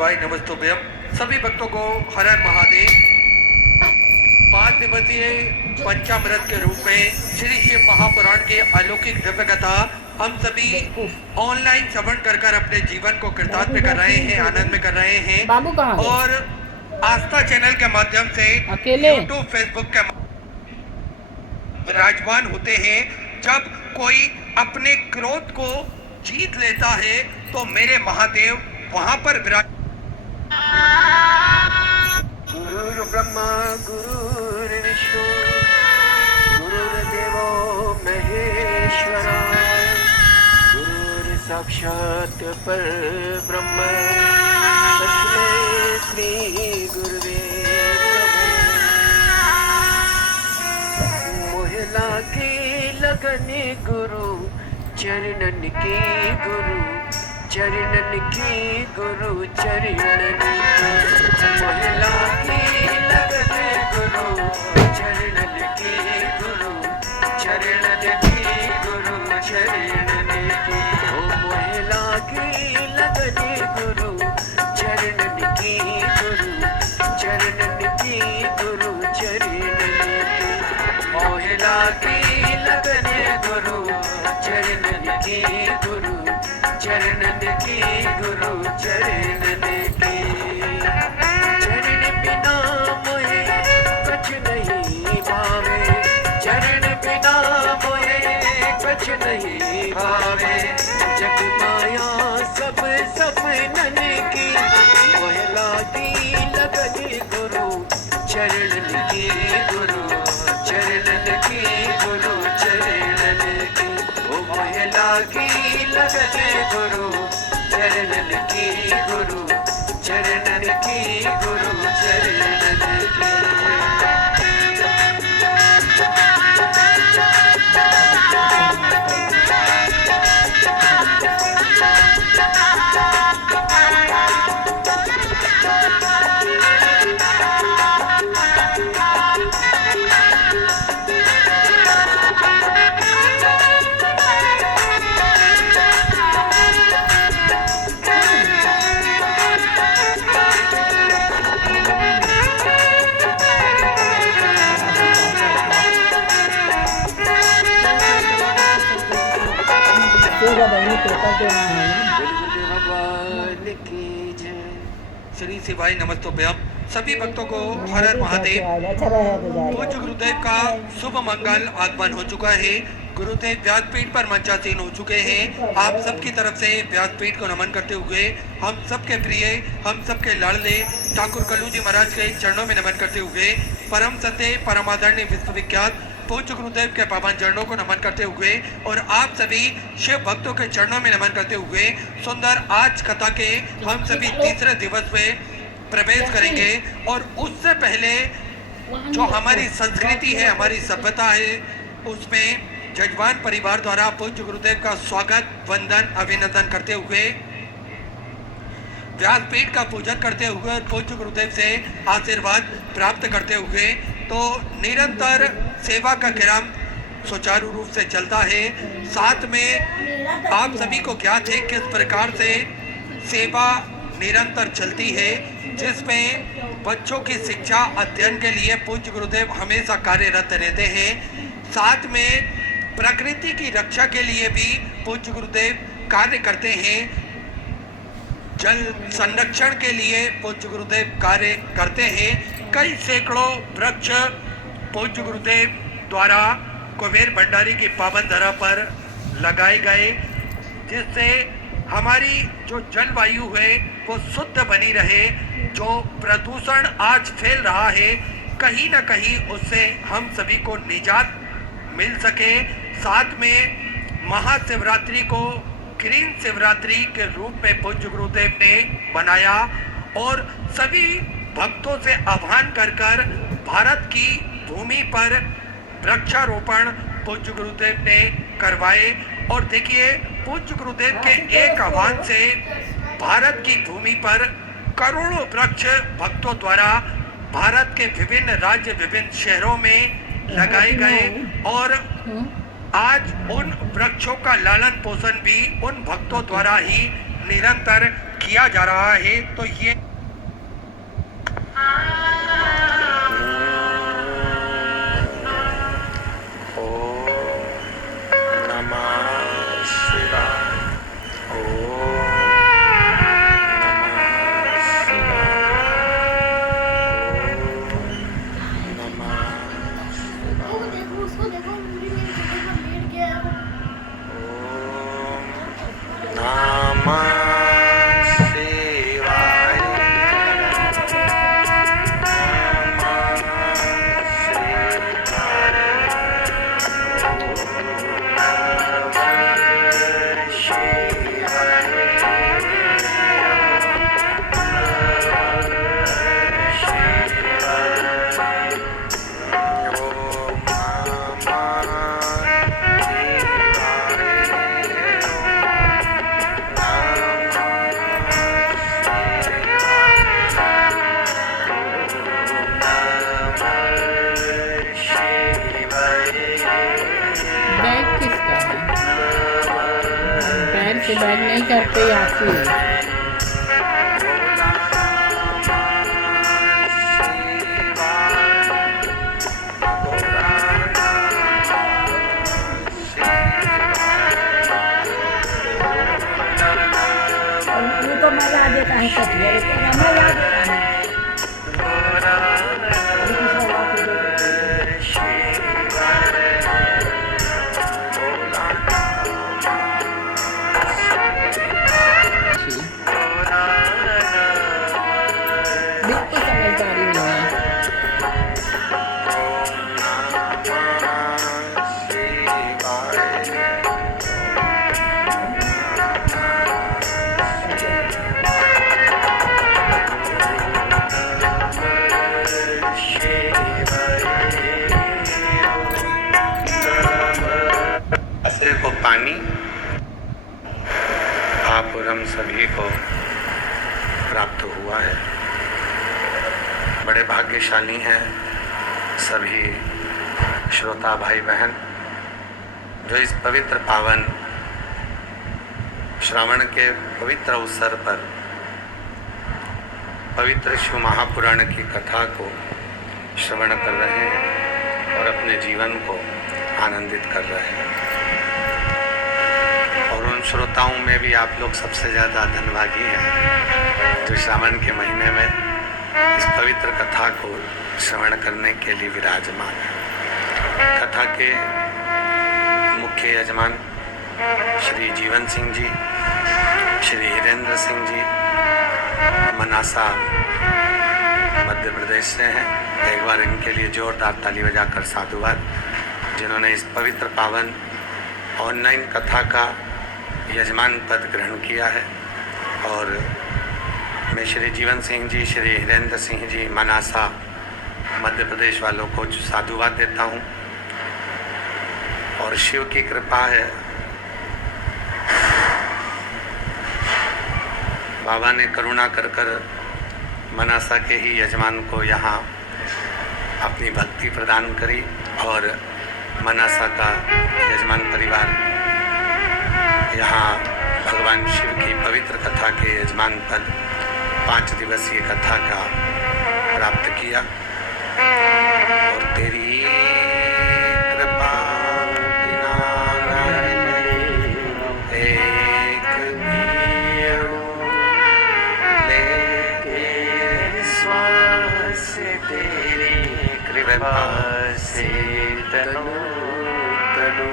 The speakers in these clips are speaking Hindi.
शिवाय नमस्तुभ्यम। सभी भक्तों को हर हर महादेव। 5 दिवसीय पंचामृत के रूप में श्री शिव महापुराण की अलौकिक दिव्य कथा हम सभी ऑनलाइन श्रवण कर अपने जीवन को कृतार्थ में कर रहे हैं, आनंद में कर रहे हैं। बाबू कहाँ है? और आस्था चैनल के माध्यम से अकेले? यूट्यूब फेसबुक के विराजमान होते हैं। जब कोई अपने क्रोध को जीत लेता है तो मेरे महादेव वहां पर विराज। गुरु ब्रह्मा गुरु विष्णु गुरुर्देवो महेश्वरा गुरु साक्षात परब्रह्म तस्मै श्री गुरुवे नमः। मोह लागे लगने गुरु चरणन की गुरु चरणन की गुरु चरणन महिला की लगन गुरु चरणन की गुरु चरणन की गुरु चरणन की ओ महिला की लगन गुरु चरणन की गुरु चरणन की गुरु चरणन की महिला की लगन गुरु चरणन की गुरु चरणन की गुरु चरणन की। चरण बिना मोहे कुछ नहीं भावे चरण बिना मोहे कुछ नहीं भावे जग माया सब सपनन की मोहला की लगन गुरु चरणन की गुरु चरणन की गुरु चरणन की ओ मोहला की लगन गुरु चरणन की गुरु चरणन की गुरु चरणन की। भगवान की जय। श्री शिवाय नमस्तुभ्यम। सभी भक्तों को हर हर महादेव। पूज्य गुरुदेव का शुभ मंगल आगमन हो चुका है। गुरुदेव व्यासपीठ पर मंचासीन हो चुके हैं। आप सबकी तरफ से व्यासपीठ को नमन करते हुए हम सबके प्रिय, हम सबके लाडले ठाकुर कल्लू जी महाराज के चरणों में नमन करते हुए परम सत्य परमादरणीय विश्वविख्यात पूज्य गुरुदेव के पावन चरणों को नमन करते हुए और आप सभी शिव भक्तों के चरणों में नमन करते हुए सुंदर आज कथा के हम सभी तीसरे दिवस में प्रवेश करेंगे। और उससे पहले जो हमारी संस्कृति है, हमारी सभ्यता है, उसमें जजमान परिवार द्वारा पूज्य गुरुदेव का स्वागत, वंदन, अभिनंदन करते हुए व्यासपीठ का पूजन करते हुए और पूज्य गुरुदेव से आशीर्वाद प्राप्त करते हुए तो निरंतर सेवा का क्रम सुचारू रूप से चलता है। साथ में आप सभी को ज्ञात है किस प्रकार से सेवा निरंतर चलती है, जिसमें बच्चों की शिक्षा अध्ययन के लिए पूज्य गुरुदेव हमेशा कार्यरत रहते हैं। साथ में प्रकृति की रक्षा के लिए भी पूज्य गुरुदेव कार्य करते हैं। जल संरक्षण के लिए पूज्य गुरुदेव कार्य करते हैं। कई सैकड़ों वृक्ष पूज्य गुरुदेव द्वारा कुबेर भंडारी की पावन धरा पर लगाए गए, जिससे हमारी जो जलवायु है वो शुद्ध बनी रहे। जो प्रदूषण आज फैल रहा है, कहीं ना कहीं उससे हम सभी को निजात मिल सके। साथ में महाशिवरात्रि को ग्रीन शिवरात्रि के रूप में पूज्य गुरुदेव ने बनाया और सभी भक्तों से आह्वान कर भारत की भूमि पर वृक्षारोपण पूज्य गुरुदेव ने करवाए। और देखिए, पूज्य गुरुदेव के एक आह्वान से भारत की भूमि पर करोड़ों वृक्ष भक्तों द्वारा भारत के विभिन्न राज्य, विभिन्न शहरों में लगाए गए। और आज उन वृक्षों का लालन पोषण भी उन भक्तों द्वारा ही निरंतर किया जा रहा है। तो ये बैग नहीं करते यासी। तो मजा आ जाता है कटिया मजा आ जाता है। को पानी आप और हम सभी को प्राप्त हुआ है। बड़े भाग्यशाली हैं सभी श्रोता भाई बहन जो इस पवित्र पावन श्रावण के पवित्र अवसर पर पवित्र शिव महापुराण की कथा को श्रवण कर रहे हैं और अपने जीवन को आनंदित कर रहे हैं। और उन श्रोताओं में भी आप लोग सबसे ज़्यादा धन्यवादी हैं जो श्रावण के महीने में इस पवित्र कथा को श्रवण करने के लिए विराजमान है। कथा के मुख्य यजमान श्री जीवन सिंह जी, श्री हिरेंद्र सिंह जी मनासा मध्य प्रदेश से हैं। एक बार इनके लिए जोरदार ताली बजाकर साधुवाद, जिन्होंने इस पवित्र पावन ऑनलाइन कथा का यजमान पद ग्रहण किया है। और मैं श्री जीवन सिंह जी, श्री हिरेंद्र सिंह जी मनासा मध्य प्रदेश वालों को साधुवाद देता हूँ। और शिव की कृपा है, बाबा ने करुणा कर कर मनासा के ही यजमान को यहाँ अपनी भक्ति प्रदान करी और मनासा का यजमान परिवार यहाँ भगवान शिव की पवित्र कथा के यजमान पद 5 दिवसीय कथा का प्राप्त किया। और तेरी कृपा बिना एक लेके श्वास तेरी कृपा से तनु तनु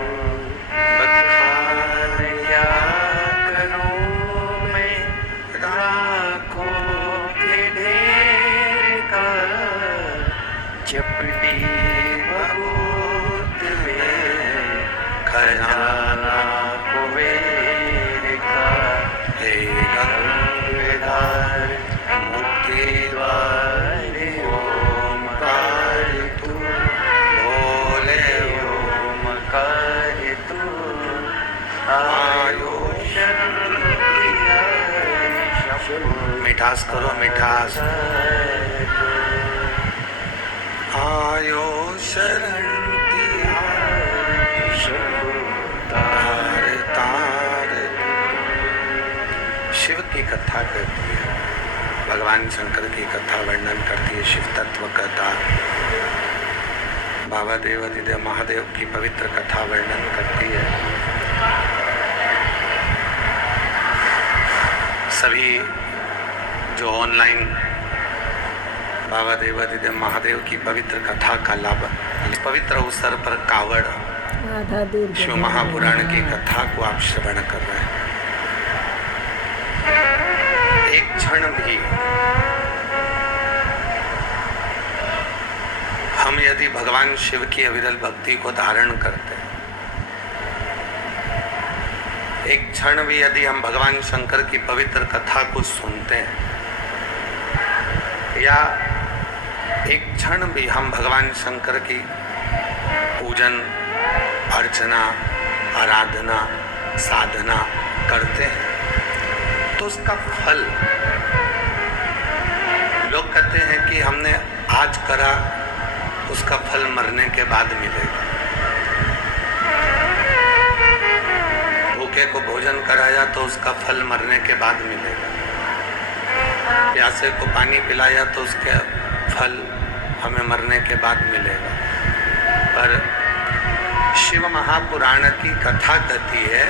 बखान क्या करूं मैं राखों के ढेर का चपटी बहुत में खजाना कुबेर का हे गंगाधर मुक्ति द्वार ओमकार तू भोले ओमकार तू आयुष मिठास करो मिठास आयो शरण तार तार। शिव की कथा कथा कहती है, भगवान शंकर की कथा वर्णन करती है, शिव तत्व कथा, बाबा देवाधिदेव महादेव की पवित्र कथा वर्णन करती है। सभी जो ऑनलाइन बाबा देवाधिदेव महादेव की पवित्र कथा का लाभ इस पवित्र अवसर पर कावड़ आधा दूर शिव महापुराण की कथा को आप श्रवण कर रहे हैं। एक क्षण भी हम यदि भगवान शिव की अविरल भक्ति को धारण करते हैं, एक क्षण भी यदि हम भगवान शंकर की पवित्र कथा को सुनते हैं, या एक क्षण भी हम भगवान शंकर की पूजन अर्चना आराधना साधना करते हैं, तो उसका फल, लोग कहते हैं कि हमने आज करा उसका फल मरने के बाद मिलेगा। भूखे को भोजन कराया तो उसका फल मरने के बाद मिलेगा। प्यासे को पानी पिलाया तो उसके फल हमें मरने के बाद मिलेगा। पर शिव महापुराण की कथा कहती है,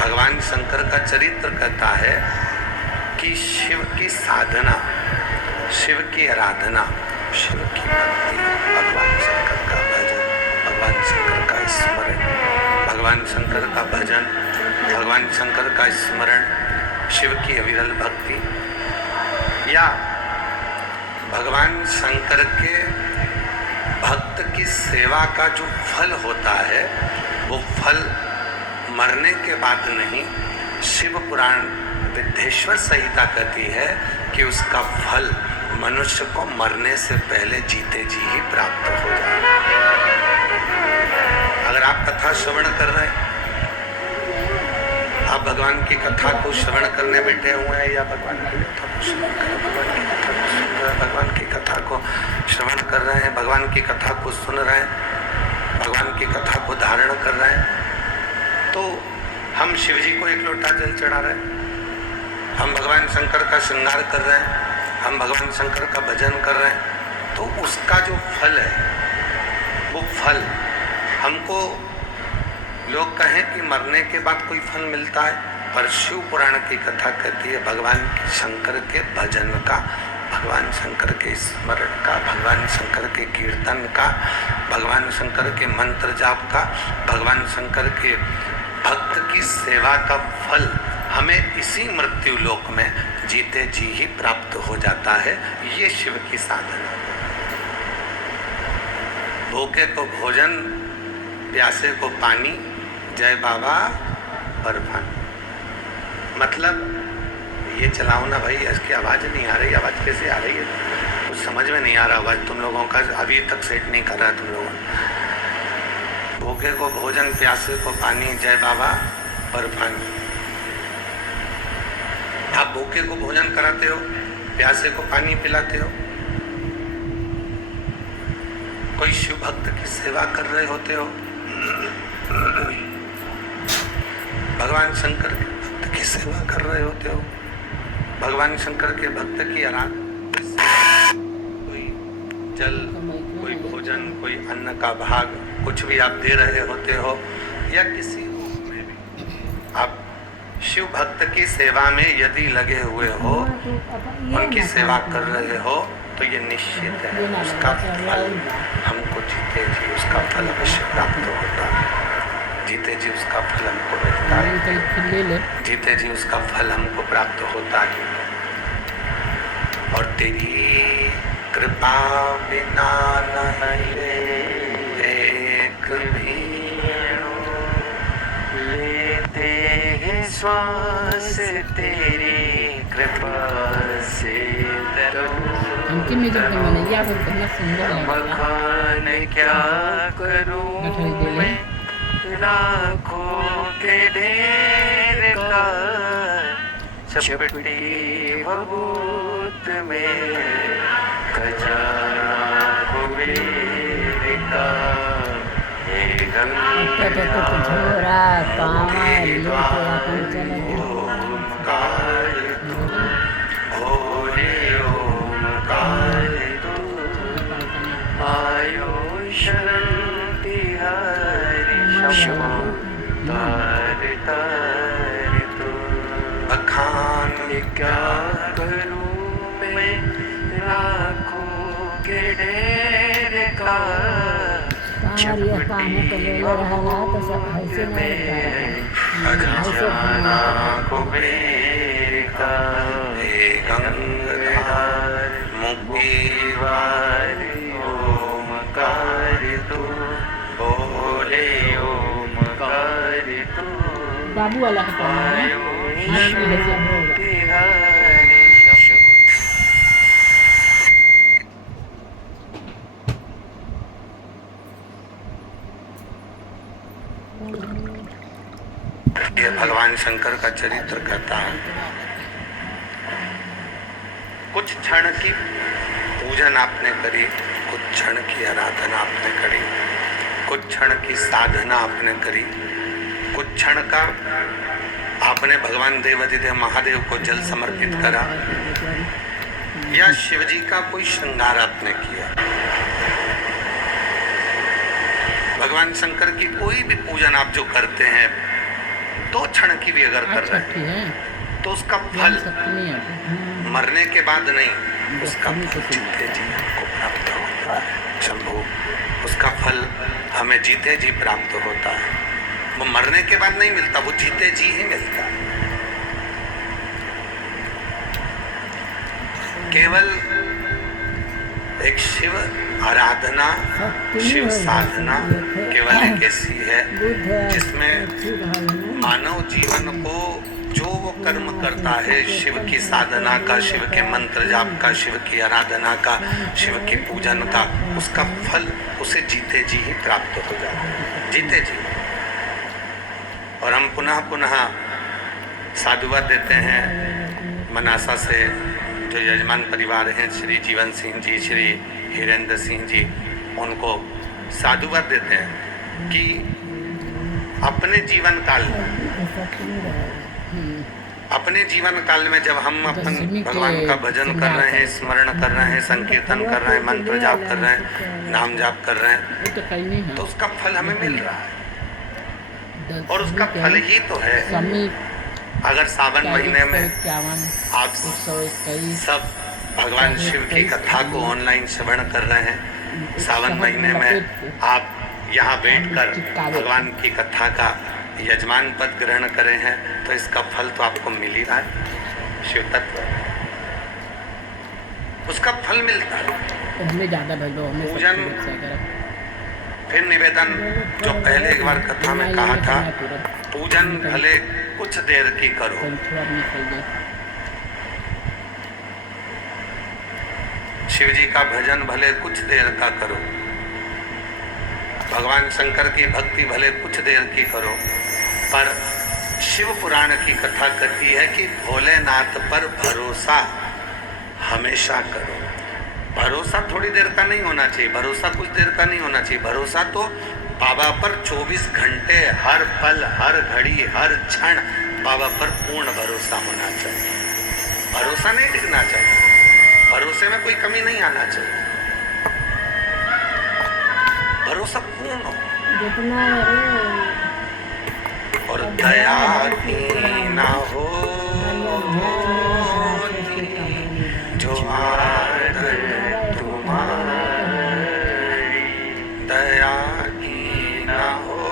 भगवान शंकर का चरित्र कहता है कि शिव की साधना, शिव की आराधना, शिव की भक्ति, भगवान शंकर का भजन, भगवान शंकर का स्मरण, भगवान शंकर का भजन, भगवान शंकर का स्मरण, शिव की अविरल भक्ति, या भगवान शंकर के भक्त की सेवा का जो फल होता है, वो फल मरने के बाद नहीं, शिव पुराण विद्धेश्वर संहिता कहती है कि उसका फल मनुष्य को मरने से पहले जीते जी ही प्राप्त हो जाए। अगर आप कथा श्रवण कर रहे हैं, आप भगवान की कथा को श्रवण करने बैठे हुए हैं, या भगवान की कथा को श्रवण कर भगवान की कथा को श्रवण कर रहे हैं, भगवान की कथा को सुन रहे हैं, भगवान की कथा को धारण कर रहे हैं, तो हम शिव जी को एक लोटा जल चढ़ा रहे हैं, हम भगवान शंकर का श्रृंगार कर रहे हैं, हम भगवान शंकर का भजन कर रहे हैं, तो उसका जो फल है, वो फल हमको, लोग कहें कि मरने के बाद कोई फल मिलता है, पर शिव पुराण की कथा कहती है भगवान शंकर के भजन का, भगवान शंकर के स्मरण का, भगवान शंकर के कीर्तन का, भगवान शंकर के मंत्र जाप का, भगवान शंकर के भक्त की सेवा का फल हमें इसी मृत्यु लोक में जीते जी ही प्राप्त हो जाता है। ये शिव की साधना। भूखे को भोजन, प्यासे को पानी, जय बाबा बर्फानी। मतलब ये चलाओ ना भाई, इसकी आवाज़ नहीं आ रही, आवाज़ कैसे आ रही है, कुछ समझ में नहीं आ रहा, आवाज़ तुम लोगों का अभी तक सेट नहीं कर रहा तुम लोगों ने। भूखे को भोजन, प्यासे को पानी, जय बाबा बर्फानी। आप भूखे को भोजन कराते हो, प्यासे को पानी पिलाते हो, कोई शिव भक्त की सेवा कर रहे होते हो, भगवान शंकर के भक्त की सेवा कर रहे होते हो, भगवान शंकर के भक्त की आराधना, कोई जल, कोई भोजन, कोई अन्न का भाग, कुछ भी आप दे रहे होते हो, या किसी रूप में भी आप शिव भक्त की सेवा में यदि लगे हुए हो, उनकी सेवा कर रहे हो, तो ये निश्चित है उसका फल हमको जीते जी उसका फल अवश्य प्राप्त होता है। जीते जी उसका फल हमको मिलता है, जीते जी उसका फल हमको प्राप्त होता है। और तेरी कृपा बिना नहीं एक भी लेते हैं श्वास तेरी कृपा से हमके में जब मैंने या फिर कितना सुंदर मकान क्या करूं मैं, लाखों के ढेर का चपटी भभूत में खजाना कुबेर का, हे गंगा झोरा कांवर लेके अपन चले ओमकार कहाँ ये कान्हे के ले ले रहला तो सब ऐसे नहीं रहला अजाना कुबेर का हे गंगाधर मुक्तिवार ओमकार तू बोले ओमकार तू बाबू वाला का काम है हाथ में लेके होगा ये भगवान शंकर का चरित्र कहता है कुछ क्षण की पूजन आपने करी, कुछ क्षण की आराधना आपने करी, कुछ क्षण की साधना आपने करी, कुछ क्षण का आपने भगवान देवाधिदेव महादेव को जल समर्पित करा या शिव जी का कोई श्रृंगार आपने किया। भगवान शंकर की कोई भी पूजन आप जो करते हैं 2 क्षण की भी अगर कर रहे हैं तो उसका फल मरने के बाद नहीं, उसका फल जीते जी आपको प्राप्त होता है। शंभू, उसका फल हमें जीते जी प्राप्त होता है। वो मरने के बाद नहीं मिलता, वो जीते जी ही मिलता है। केवल एक शिव आराधना, शिव साधना केवल एक ऐसी है जिसमें मानव जीवन को जो वो कर्म करता है शिव की साधना का, शिव के मंत्र जाप का, शिव की आराधना का, शिव की पूजन का, उसका फल उसे जीते जी ही प्राप्त हो जाता है, जीते जी। और हम पुनः पुनः साधुवाद देते हैं मनासा से जो यजमान परिवार हैं, श्री जीवन सिंह जी, श्री हिरेंद्र सिंह जी, उनको साधुवाद देते हैं कि अपने जीवन काल में जब हम अपन भगवान का भजन कर रहे हैं, स्मरण कर रहे हैं, संकीर्तन कर रहे हैं, मंत्र जाप कर रहे हैं, नाम जाप कर रहे हैं, तो उसका फल हमें मिल रहा है। और उसका फल ही तो है अगर सावन महीने में आप सब भगवान शिव की कथा को ऑनलाइन श्रवण कर रहे हैं, सावन महीने में आप यहाँ बैठकर भगवान की कथा का यजमान पद ग्रहण करे हैं, तो इसका फल तो आपको मिल ही रहा है। शिव तत्व उसका फल मिलता है। पूजन फिर निवेदन जो पहले एक बार कथा में कहा था, पूजन भले कुछ देर की करो, शिव जी का भजन भले कुछ देर का करो, भगवान शंकर की भक्ति भले कुछ देर की करो, पर शिव पुराण की कथा कहती है कि भोलेनाथ पर भरोसा हमेशा करो। भरोसा थोड़ी देर का नहीं होना चाहिए, भरोसा कुछ देर का नहीं होना चाहिए, भरोसा तो बाबा पर 24 घंटे, हर पल, हर घड़ी, हर क्षण बाबा पर पूर्ण भरोसा होना चाहिए। भरोसा नहीं टिकना चाहिए, भरोसे में कोई कमी नहीं आना चाहिए, भरोसा पूर्ण हो। और दया की ना हो जो आदर तुम्हारी, दया की ना हो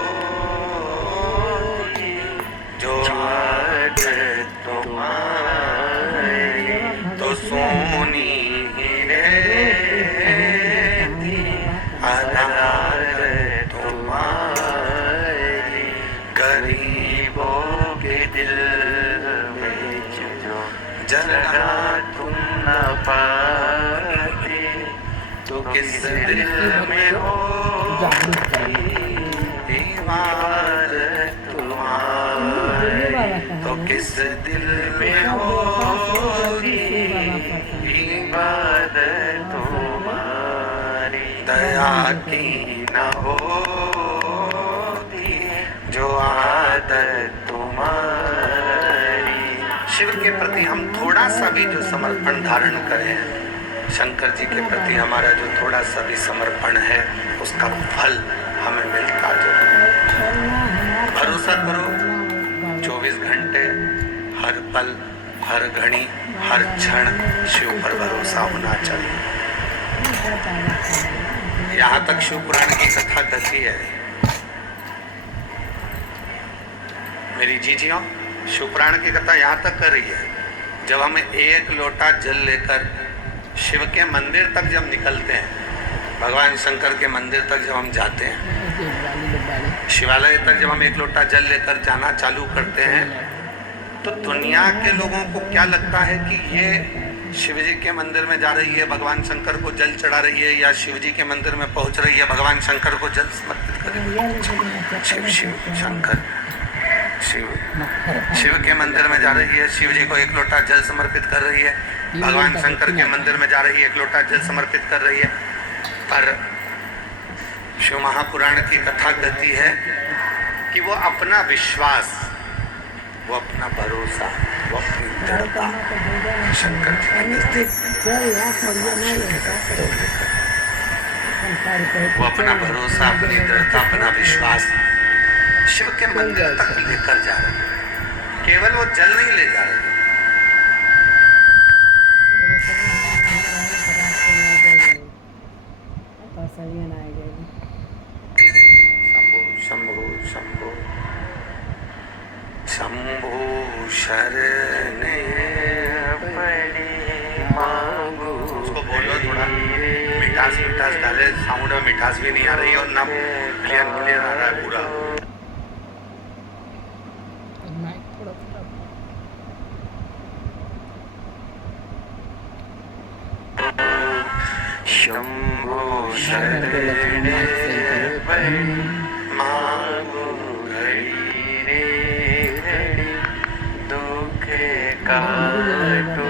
जो आदर तुम्हारी, तो सोनी जरा तुम न पाते तो किस दिल में हो इबादत तुम्हारी, तो किस दिल में हो इबादत तुम्हारी, दया की न हो जो आदत तुम्हारी। शिव के प्रति हम थोड़ा सा भी जो समर्पण धारण करें, शंकर जी के प्रति हमारा जो थोड़ा सा भी समर्पण है, उसका फल हमें मिलता जो। भरोसा करो 24 घंटे, हर पल, हर घड़ी, हर क्षण शिव पर भरोसा होना चाहिए। यहाँ तक शिव पुराण की कथा कहती है, मेरी जीजियों, शिव पुराण की कथा यहाँ तक कर रही है, जब हम एक लोटा जल लेकर शिव के मंदिर तक जब निकलते हैं, भगवान शंकर के मंदिर तक जब हम जाते हैं, शिवालय तक जब हम एक लोटा जल लेकर जाना चालू करते हैं, तो दुनिया के लोगों को क्या लगता है कि ये शिव जी के मंदिर में जा रही है, भगवान शंकर को जल चढ़ा रही है, या शिव जी के मंदिर में पहुंच रही है, भगवान शंकर को जल समर्पित कर रही है। शिव शिव शंकर शिव के मंदिर में जा रही है, शिव जी को एक लोटा जल समर्पित कर रही है, भगवान शंकर के मंदिर में जा रही है, एक लोटा जल समर्पित कर रही है। पर शिव महापुराण की कथा कहती है कि वो अपना विश्वास, वो अपना भरोसा, वो अपनी दृढ़ता शंकर जी के नजदीक, वो अपना भरोसा, अपनी दृढ़ता, अपना विश्वास शिव के मंदिर तक लेकर जा रहे हैं। केवल वो जल नहीं ले जा रहे, शंभो शंभो शंभो शरणे पड़ी मांगो। उसको बोलो थोड़ा मिठास मिठास डाले, साउंड में मिठास भी नहीं आ रही और ना क्लियर क्लियर आ रहा है पूरा। शंभो शरणे पड़ी मांगो घड़ी रे घड़ी दुख काटो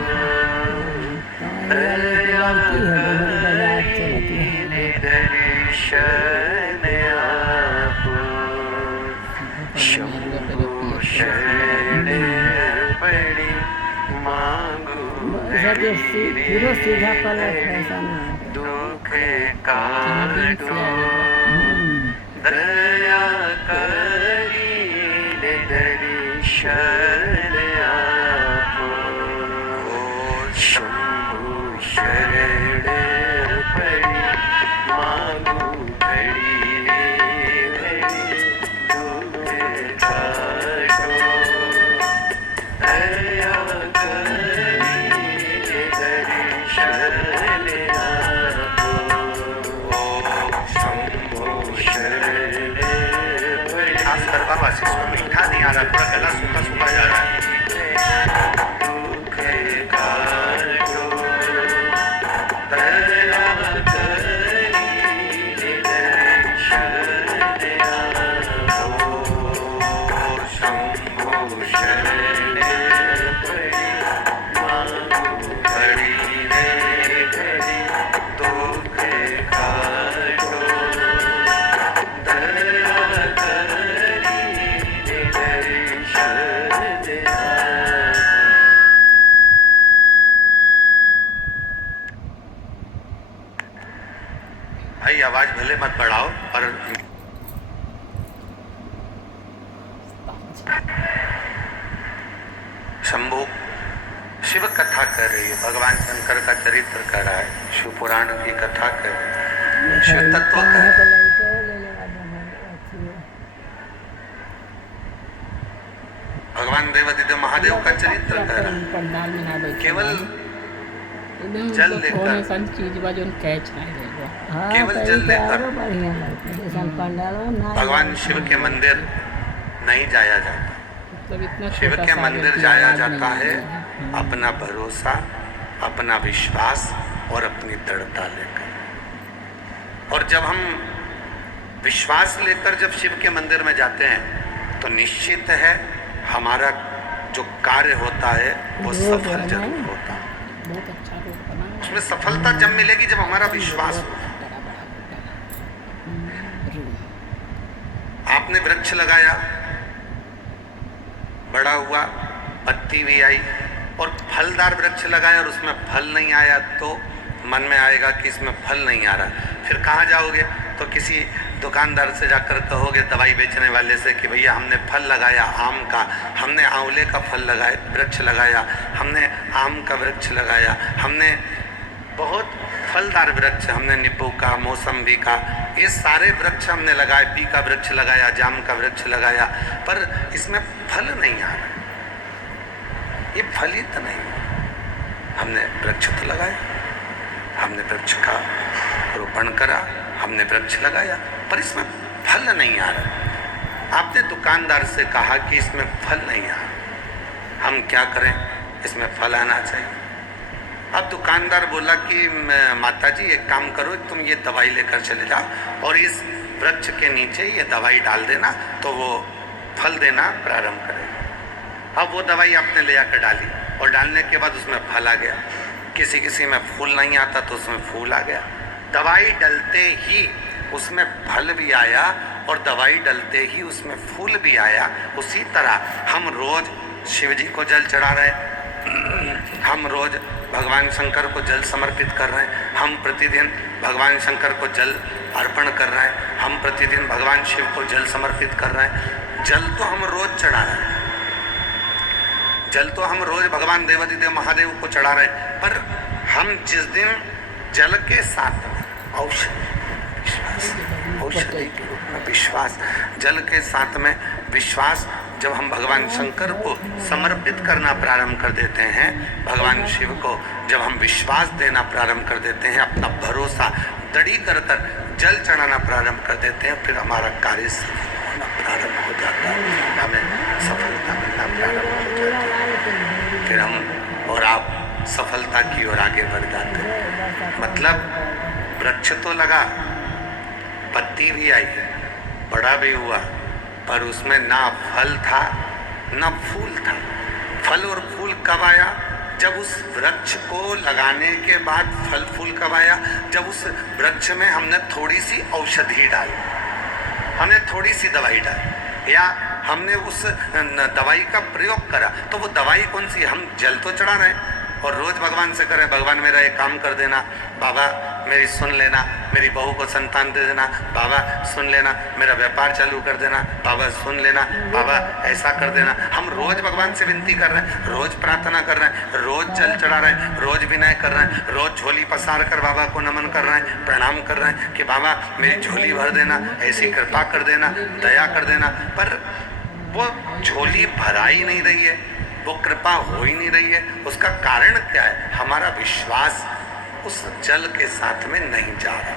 दर्शन आपो। शंभो शरणे पड़ी मांगो पूरा सीधा पलट है, ऐसा नहीं है। दुख काटो दया करी दर्शन आपो। शंभो शरणे पड़ी मांगो घड़ी रे घड़ी दुख काटो दया करी दर्शन आपो। शंभो शरणे पड़ी। खासकर बाबा से इसमें मीठा नहीं आ रहा, पूरा गला सूखा सूखा जा रहा है। दुख काटो दया करी दर्शन आपो। शंभो शरणे पड़ी मांगो घड़ी रे घड़ी दुख काटो दया करी दर्शन आपो। भाई आवाज भले मत बढ़ाओ, पर शंभु शिव कथा कर रही है, भगवान शंकर का चरित्र कर रहा है, शिव पुराण की कथा कर रही है, शिव तत्व कर रहा है। भगवान देवादिदेव महादेव का चरित्र कर रहा है। केवल जल लेकर केवल जल लेकर भगवान शिव के मंदिर नहीं जाया जाता। शिव के मंदिर जाया जाता है अपना भरोसा, अपना विश्वास और अपनी दृढ़ता लेकर। और जब हम विश्वास लेकर जब शिव के मंदिर में जाते हैं तो निश्चित है हमारा जो कार्य होता है वो सफल जरूर होता है। उसमें सफलता जब मिलेगी जब हमारा विश्वास होगा। आपने वृक्ष लगाया, बड़ा हुआ, पत्ती भी आई, और फलदार वृक्ष लगाया और उसमें फल नहीं आया तो मन में आएगा कि इसमें फल नहीं आ रहा। फिर कहाँ जाओगे? तो किसी दुकानदार से जाकर कहोगे, दवाई बेचने वाले से, कि भैया हमने फल लगाया आम का, हमने आंवले का फल लगाया, वृक्ष लगाया, हमने आम का वृक्ष लगाया, हमने बहुत फलदार वृक्ष हमने नींबू का, मौसम्बी का, ये सारे वृक्ष हमने लगाए, पी का वृक्ष लगाया, जाम का वृक्ष लगाया, पर इसमें फल नहीं आ रहा, ये फलित नहीं। हमने वृक्ष तो लगाया, हमने वृक्ष का रोपण करा, हमने वृक्ष लगाया, पर इसमें फल नहीं आ रहा। आपने दुकानदार से कहा कि इसमें फल नहीं आ रहा, हम क्या करें, इसमें फल आना चाहिए। अब दुकानदार बोला कि माता जी एक काम करो, तुम ये दवाई लेकर चले जाओ और इस वृक्ष के नीचे ये दवाई डाल देना तो वो फल देना प्रारंभ करेगा। अब वो दवाई आपने ले आकर डाली और डालने के बाद उसमें फल आ गया। किसी किसी में फूल नहीं आता तो उसमें फूल आ गया। दवाई डलते ही उसमें फल भी आया और दवाई डलते ही उसमें फूल भी आया। उसी तरह हम रोज शिव जी को जल चढ़ा रहे, हम रोज भगवान शंकर को जल समर्पित कर रहे हैं, हम प्रतिदिन भगवान शंकर को जल अर्पण कर रहे हैं, हम प्रतिदिन भगवान शिव को जल समर्पित कर रहे हैं। जल तो हम रोज चढ़ा रहे हैं, जल तो हम रोज भगवान देवाधिदेव महादेव को चढ़ा रहे हैं, पर हम जिस दिन जल के साथ में औषधि के रूप में विश्वास, जल के साथ में विश्वास, जब हम भगवान शंकर को समर्पित करना प्रारंभ कर देते हैं, भगवान शिव को जब हम विश्वास देना प्रारंभ कर देते हैं, अपना भरोसा दृढ़ कर जल चढ़ाना प्रारंभ कर देते हैं, फिर हमारा कार्य सफल होना प्रारंभ हो जाता है, हमें सफलता मिलना प्रारंभ हो जाता है, फिर हम और आप सफलता की ओर आगे बढ़ जाते हैं। मतलब वृक्ष तो लगा, पत्ती भी आई, बड़ा भी हुआ, पर उसमें ना फल था ना फूल था। फल और फूल कब आया? जब उस वृक्ष को लगाने के बाद फल फूल कब आया? जब उस वृक्ष में हमने थोड़ी सी औषधि डाली, हमने थोड़ी सी दवाई डाली, या हमने उस दवाई का प्रयोग करा। तो वो दवाई कौन सी? हम जल तो चढ़ा रहे हैं और रोज भगवान से करें, भगवान मेरा एक काम कर देना, बाबा मेरी सुन लेना, मेरी बहू को संतान दे देना, बाबा सुन लेना, मेरा व्यापार चालू कर देना, बाबा सुन लेना, बाबा ऐसा कर देना। हम रोज भगवान से विनती कर रहे हैं, रोज प्रार्थना कर रहे हैं, रोज जल चढ़ा रहे हैं, रोज विनय कर रहे हैं, रोज झोली पसार कर बाबा को नमन कर रहे हैं, प्रणाम कर रहे हैं कि बाबा मेरी झोली भर देना, ऐसी कृपा कर देना, दया कर देना। पर वो झोली भरा ही नहीं रही है, वो कृपा हो ही नहीं रही है। उसका कारण क्या है? हमारा विश्वास उस जल के साथ में नहीं जा रहा,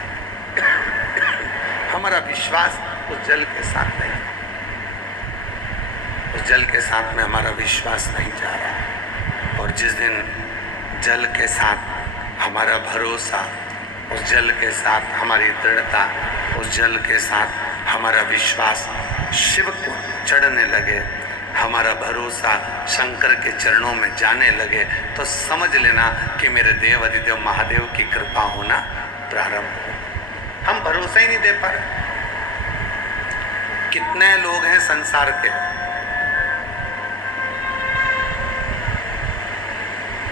हमारा विश्वास उस जल के साथ नहीं, उस जल के साथ में हमारा विश्वास नहीं जा रहा। और जिस दिन जल के साथ हमारा भरोसा, उस जल के साथ हमारी दृढ़ता, उस जल के साथ हमारा विश्वास शिव को चढ़ने लगे, हमारा भरोसा शंकर के चरणों में जाने लगे, तो समझ लेना कि मेरे देव अधिदेव महादेव की कृपा होना प्रारंभ हो। हम भरोसा ही नहीं दे पा रहे। कितने लोग हैं संसार के,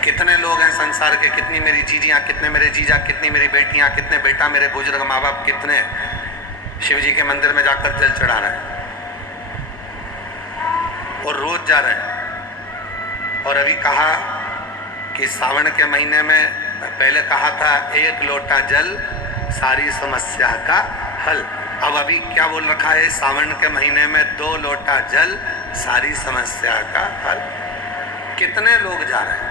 कितने लोग हैं संसार के, कितनी मेरी जीजियां, कितने मेरे जीजा, कितनी मेरी बेटियां, कितने बेटा मेरे बुजुर्ग माँ बाप, कितने शिव जी के मंदिर में जाकर जल चढ़ा रहे हैं और रोज जा रहे हैं। और अभी कहा कि सावन के महीने में, पहले कहा था 1 लोटा जल सारी समस्या का हल, अब अभी क्या बोल रखा है? सावन के महीने में 2 लोटा जल सारी समस्या का हल। कितने लोग जा रहे हैं,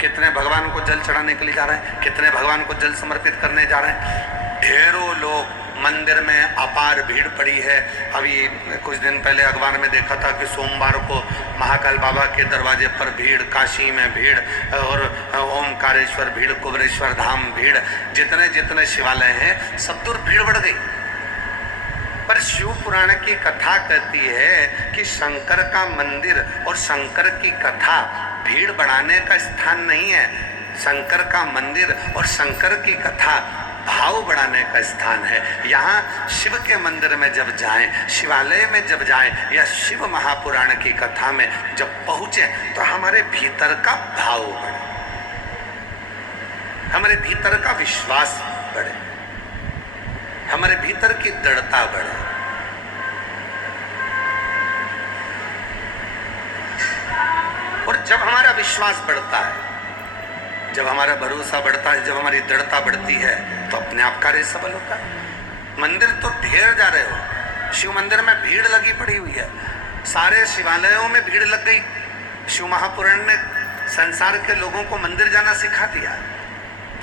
कितने भगवान को जल चढ़ाने के लिए जा रहे हैं, कितने भगवान को जल समर्पित करने जा रहे हैं। ढेरों लोग, मंदिर में अपार भीड़ पड़ी है। अभी कुछ दिन पहले अखबार में देखा था कि सोमवार को महाकाल बाबा के दरवाजे पर भीड़, काशी में भीड़, और ओमकारेश्वर भीड़, कुबरेश्वर धाम भीड़, जितने जितने शिवालय हैं सब दूर भीड़ बढ़ गई। पर शिव पुराण की कथा कहती है कि शंकर का मंदिर और शंकर की कथा भीड़ बढ़ाने का स्थान नहीं है। शंकर का मंदिर और शंकर की कथा भाव बढ़ाने का स्थान है। यहाँ शिव के मंदिर में जब जाएं, शिवालय में जब जाएं, या शिव महापुराण की कथा में जब पहुँचे, तो हमारे भीतर का भाव बढ़े, हमारे भीतर का विश्वास बढ़े, हमारे भीतर की दृढ़ता बढ़े। और जब हमारा विश्वास बढ़ता है, जब हमारा भरोसा बढ़ता है, जब हमारी दृढ़ता बढ़ती है, तो अपने आप कार्य सफल होता है। मंदिर तो ढेर जा रहे हो, शिव मंदिर में भीड़ लगी पड़ी हुई है, सारे शिवालयों में भीड़ लग गई। शिव महापुराण ने संसार के लोगों को मंदिर जाना सिखा दिया,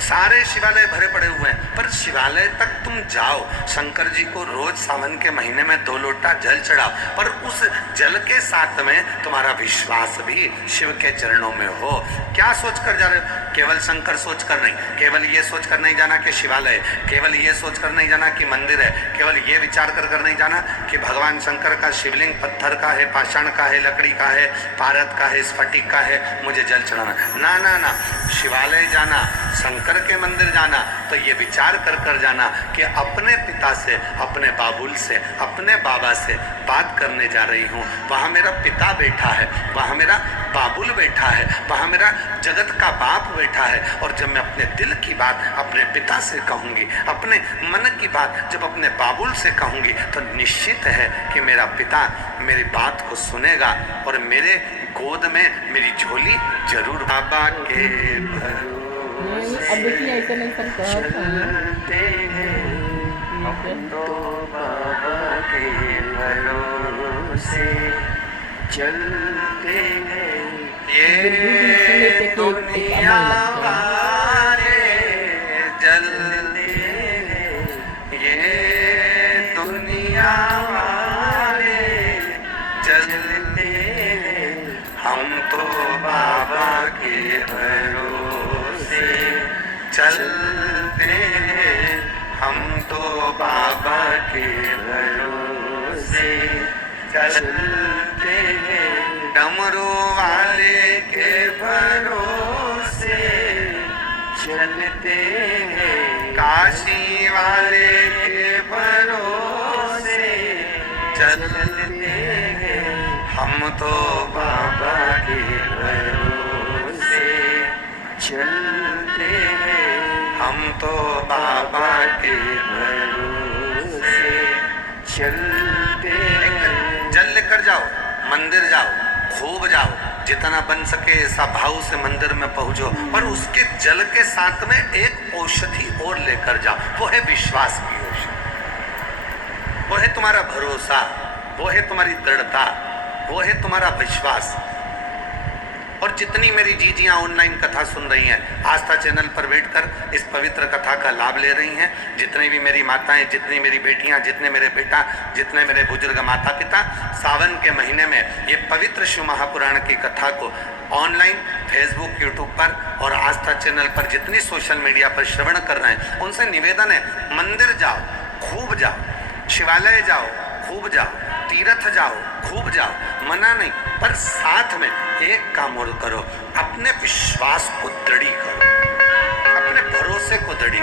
सारे शिवालय भरे पड़े हुए हैं। पर शिवालय तक तुम जाओ, शंकर जी को रोज सावन के महीने में 2 लोटा जल चढ़ाओ, पर उस जल के साथ में तुम्हारा विश्वास भी शिव के चरणों में हो। क्या सोच कर जा रहे हो? केवल शंकर सोच कर नहीं, केवल ये सोच कर नहीं जाना कि शिवालय, केवल ये सोच कर नहीं जाना कि मंदिर है, केवल ये विचार कर नहीं जाना कि भगवान शंकर का शिवलिंग पत्थर का है, पाषाण का है, लकड़ी का है, पारद का है, स्फटिक का है, मुझे जल चढ़ाना। ना ना ना, शिवालय जाना, शंकर के मंदिर जाना, तो ये विचार कर जाना कि अपने पिता से, अपने बाबुल से, अपने बाबा से बात करने जा रही हूँ। वहाँ मेरा पिता बैठा है, वहाँ मेरा बाबुल बैठा है, वहाँ मेरा जगत का बाप बैठा है। और जब मैं अपने दिल की बात अपने पिता से कहूँगी, अपने मन की बात जब अपने बाबुल से कहूँगी, तो निश्चित है कि मेरा पिता मेरी बात को सुनेगा और मेरे गोद में मेरी झोली जरूर। बाबा के अब देखिए ऐसे नहीं सब चलते हैं हम तो बाबा के भरोसे चलते हैं। ये दुनिया वाले जलते हैं, ये दुनिया वाले जलते हैं, हम तो बाबा के भरोसे चलते हैं, हम तो बाबा के भरोसे चलते हैं, डमरू वाले के भरोसे चलते हैं, काशी वाले के भरोसे चलते हैं, हम तो बाबा के भरोसे चलते हैं, हम तो बाबा के भरोसे चलते हैं। जल लेकर जाओ, मंदिर जाओ, खूब जाओ, जितना बन सके ऐसा भाव से मंदिर में पहुंचो, पर उसके जल के साथ में एक औषधि और लेकर जाओ, वो है विश्वास की औषधि, वो है तुम्हारा भरोसा, वो है तुम्हारी दृढ़ता, वो है तुम्हारा विश्वास। और जितनी मेरी जीजियाँ ऑनलाइन कथा सुन रही हैं, आस्था चैनल पर बैठकर इस पवित्र कथा का लाभ ले रही हैं, जितनी भी मेरी माताएं, जितनी मेरी बेटियां, जितने मेरे बेटा, जितने मेरे बुजुर्ग माता पिता सावन के महीने में ये पवित्र शिव महापुराण की कथा को ऑनलाइन फेसबुक, यूट्यूब पर और आस्था चैनल पर जितनी सोशल मीडिया पर श्रवण कर रहे हैं, उनसे निवेदन है, मंदिर जाओ, खूब जाओ, शिवालय जाओ, खूब जाओ, तीर्थ जाओ, खूब जाओ, मना नहीं, पर साथ में एक काम और करो, अपने विश्वास को दृढ़ करो, अपने भरोसे को दृढ़ करो।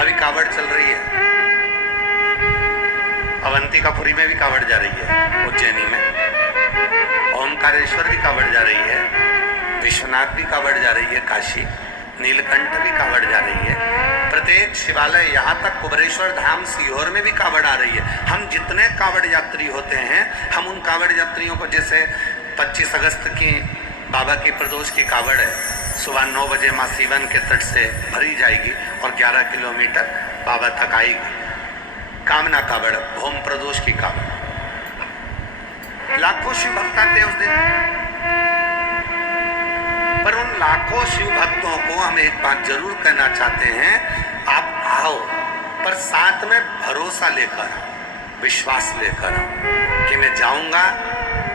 अभी कावड़ चल रही है, अवंतिकापुरी में भी कावड़ जा रही है, उज्जैनी में ओमकारेश्वर भी कावड़ जा रही है, विश्वनाथ भी कावड़ जा रही है, काशी नीलकंठ भी कावड़ जा रही है, प्रत्येक शिवालय, यहाँ तक कुबरेश्वर धाम सीहोर में भी कावड़ आ रही है। हम जितने कावड़ यात्री होते हैं, हम उन कावड़ यात्रियों को, जैसे 25 अगस्त की बाबा की प्रदोष की कावड़ है, सुबह 9 बजे माँ सीवन के तट से भरी जाएगी और 11 किलोमीटर बाबा तक आएगी। कामना कावड़, भूम प्रदोष की कावड़, लाखों शिव भक्त आते हैं उस दिन। पर उन लाखों शिव भक्तों को हम एक बात जरूर कहना चाहते हैं, आप आओ, पर साथ में भरोसा लेकर, विश्वास लेकर कि मैं जाऊंगा,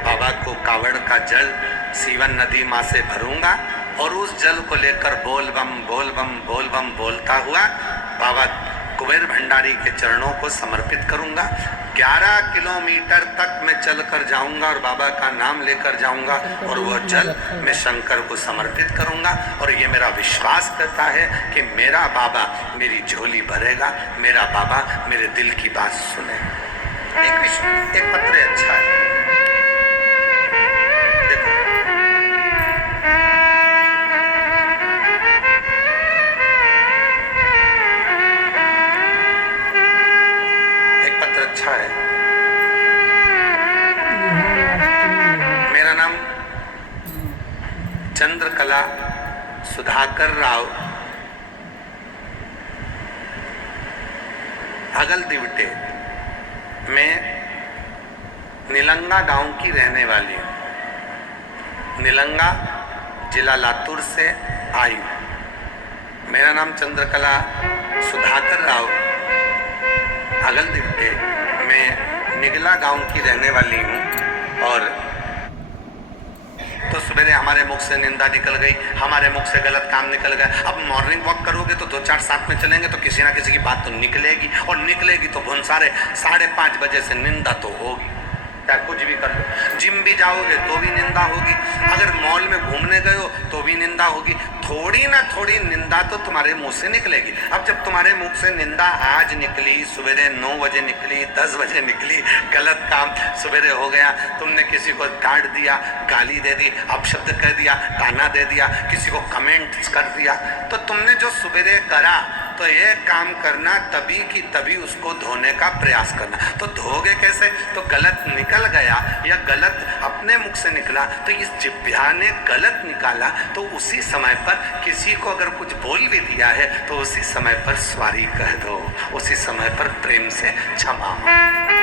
बाबा को कावड़ का जल सीवन नदी माँ से भरूंगा और उस जल को लेकर बोल बम बोल बम बोल बम बोलता हुआ बाबा कुबेर भंडारी के चरणों को समर्पित करूंगा। 11 किलोमीटर तक मैं चलकर जाऊंगा और बाबा का नाम लेकर जाऊंगा और वह जल मैं शंकर को समर्पित करूंगा। और ये मेरा विश्वास करता है कि मेरा बाबा मेरी झोली भरेगा, मेरा बाबा मेरे दिल की बात सुनेगा। एक पत्र अच्छा है, देखो, एक पत्र अच्छा है। मेरा नाम सुधाकर राव अगल दिवटे में निलंगा गांव की रहने वाली हूँ। निलंगा जिला लातूर से आई। मेरा नाम चंद्रकला सुधाकर राव अगल दिवटे मैं निगला गांव की रहने वाली हूँ। और तो सवेरे हमारे मुख से निंदा निकल गई, हमारे मुख से गलत काम निकल गया। अब मॉर्निंग वॉक करोगे तो 2-4 साथ में चलेंगे तो किसी ना किसी की बात तो निकलेगी, और निकलेगी तो भुनसारे 5:30 बजे से निंदा तो होगी। क्या कुछ भी कर लो, जिम भी जाओगे तो भी निंदा होगी, अगर मॉल में घूमने गए हो तो भी निंदा होगी। थोड़ी ना थोड़ी निंदा तो तुम्हारे मुंह से निकलेगी। अब जब तुम्हारे मुख से निंदा आज निकली, सवेरे 9 बजे निकली, 10 बजे निकली, गलत काम सवेरे हो गया, तुमने किसी को डांट दिया, गाली दे दी, अपशब्द कह दिया, ताना दे दिया, किसी को कमेंट कर दिया, तो तुमने जो सवेरे करा तो ये काम करना तभी की तभी उसको धोने का प्रयास करना। तो धोगे कैसे? तो गलत निकल गया या गलत अपने मुख से निकला तो इस जिह्वा ने गलत निकाला, तो उसी समय पर किसी को अगर कुछ बोल भी दिया है तो उसी समय पर सॉरी कह दो, उसी समय पर प्रेम से क्षमा मांगो।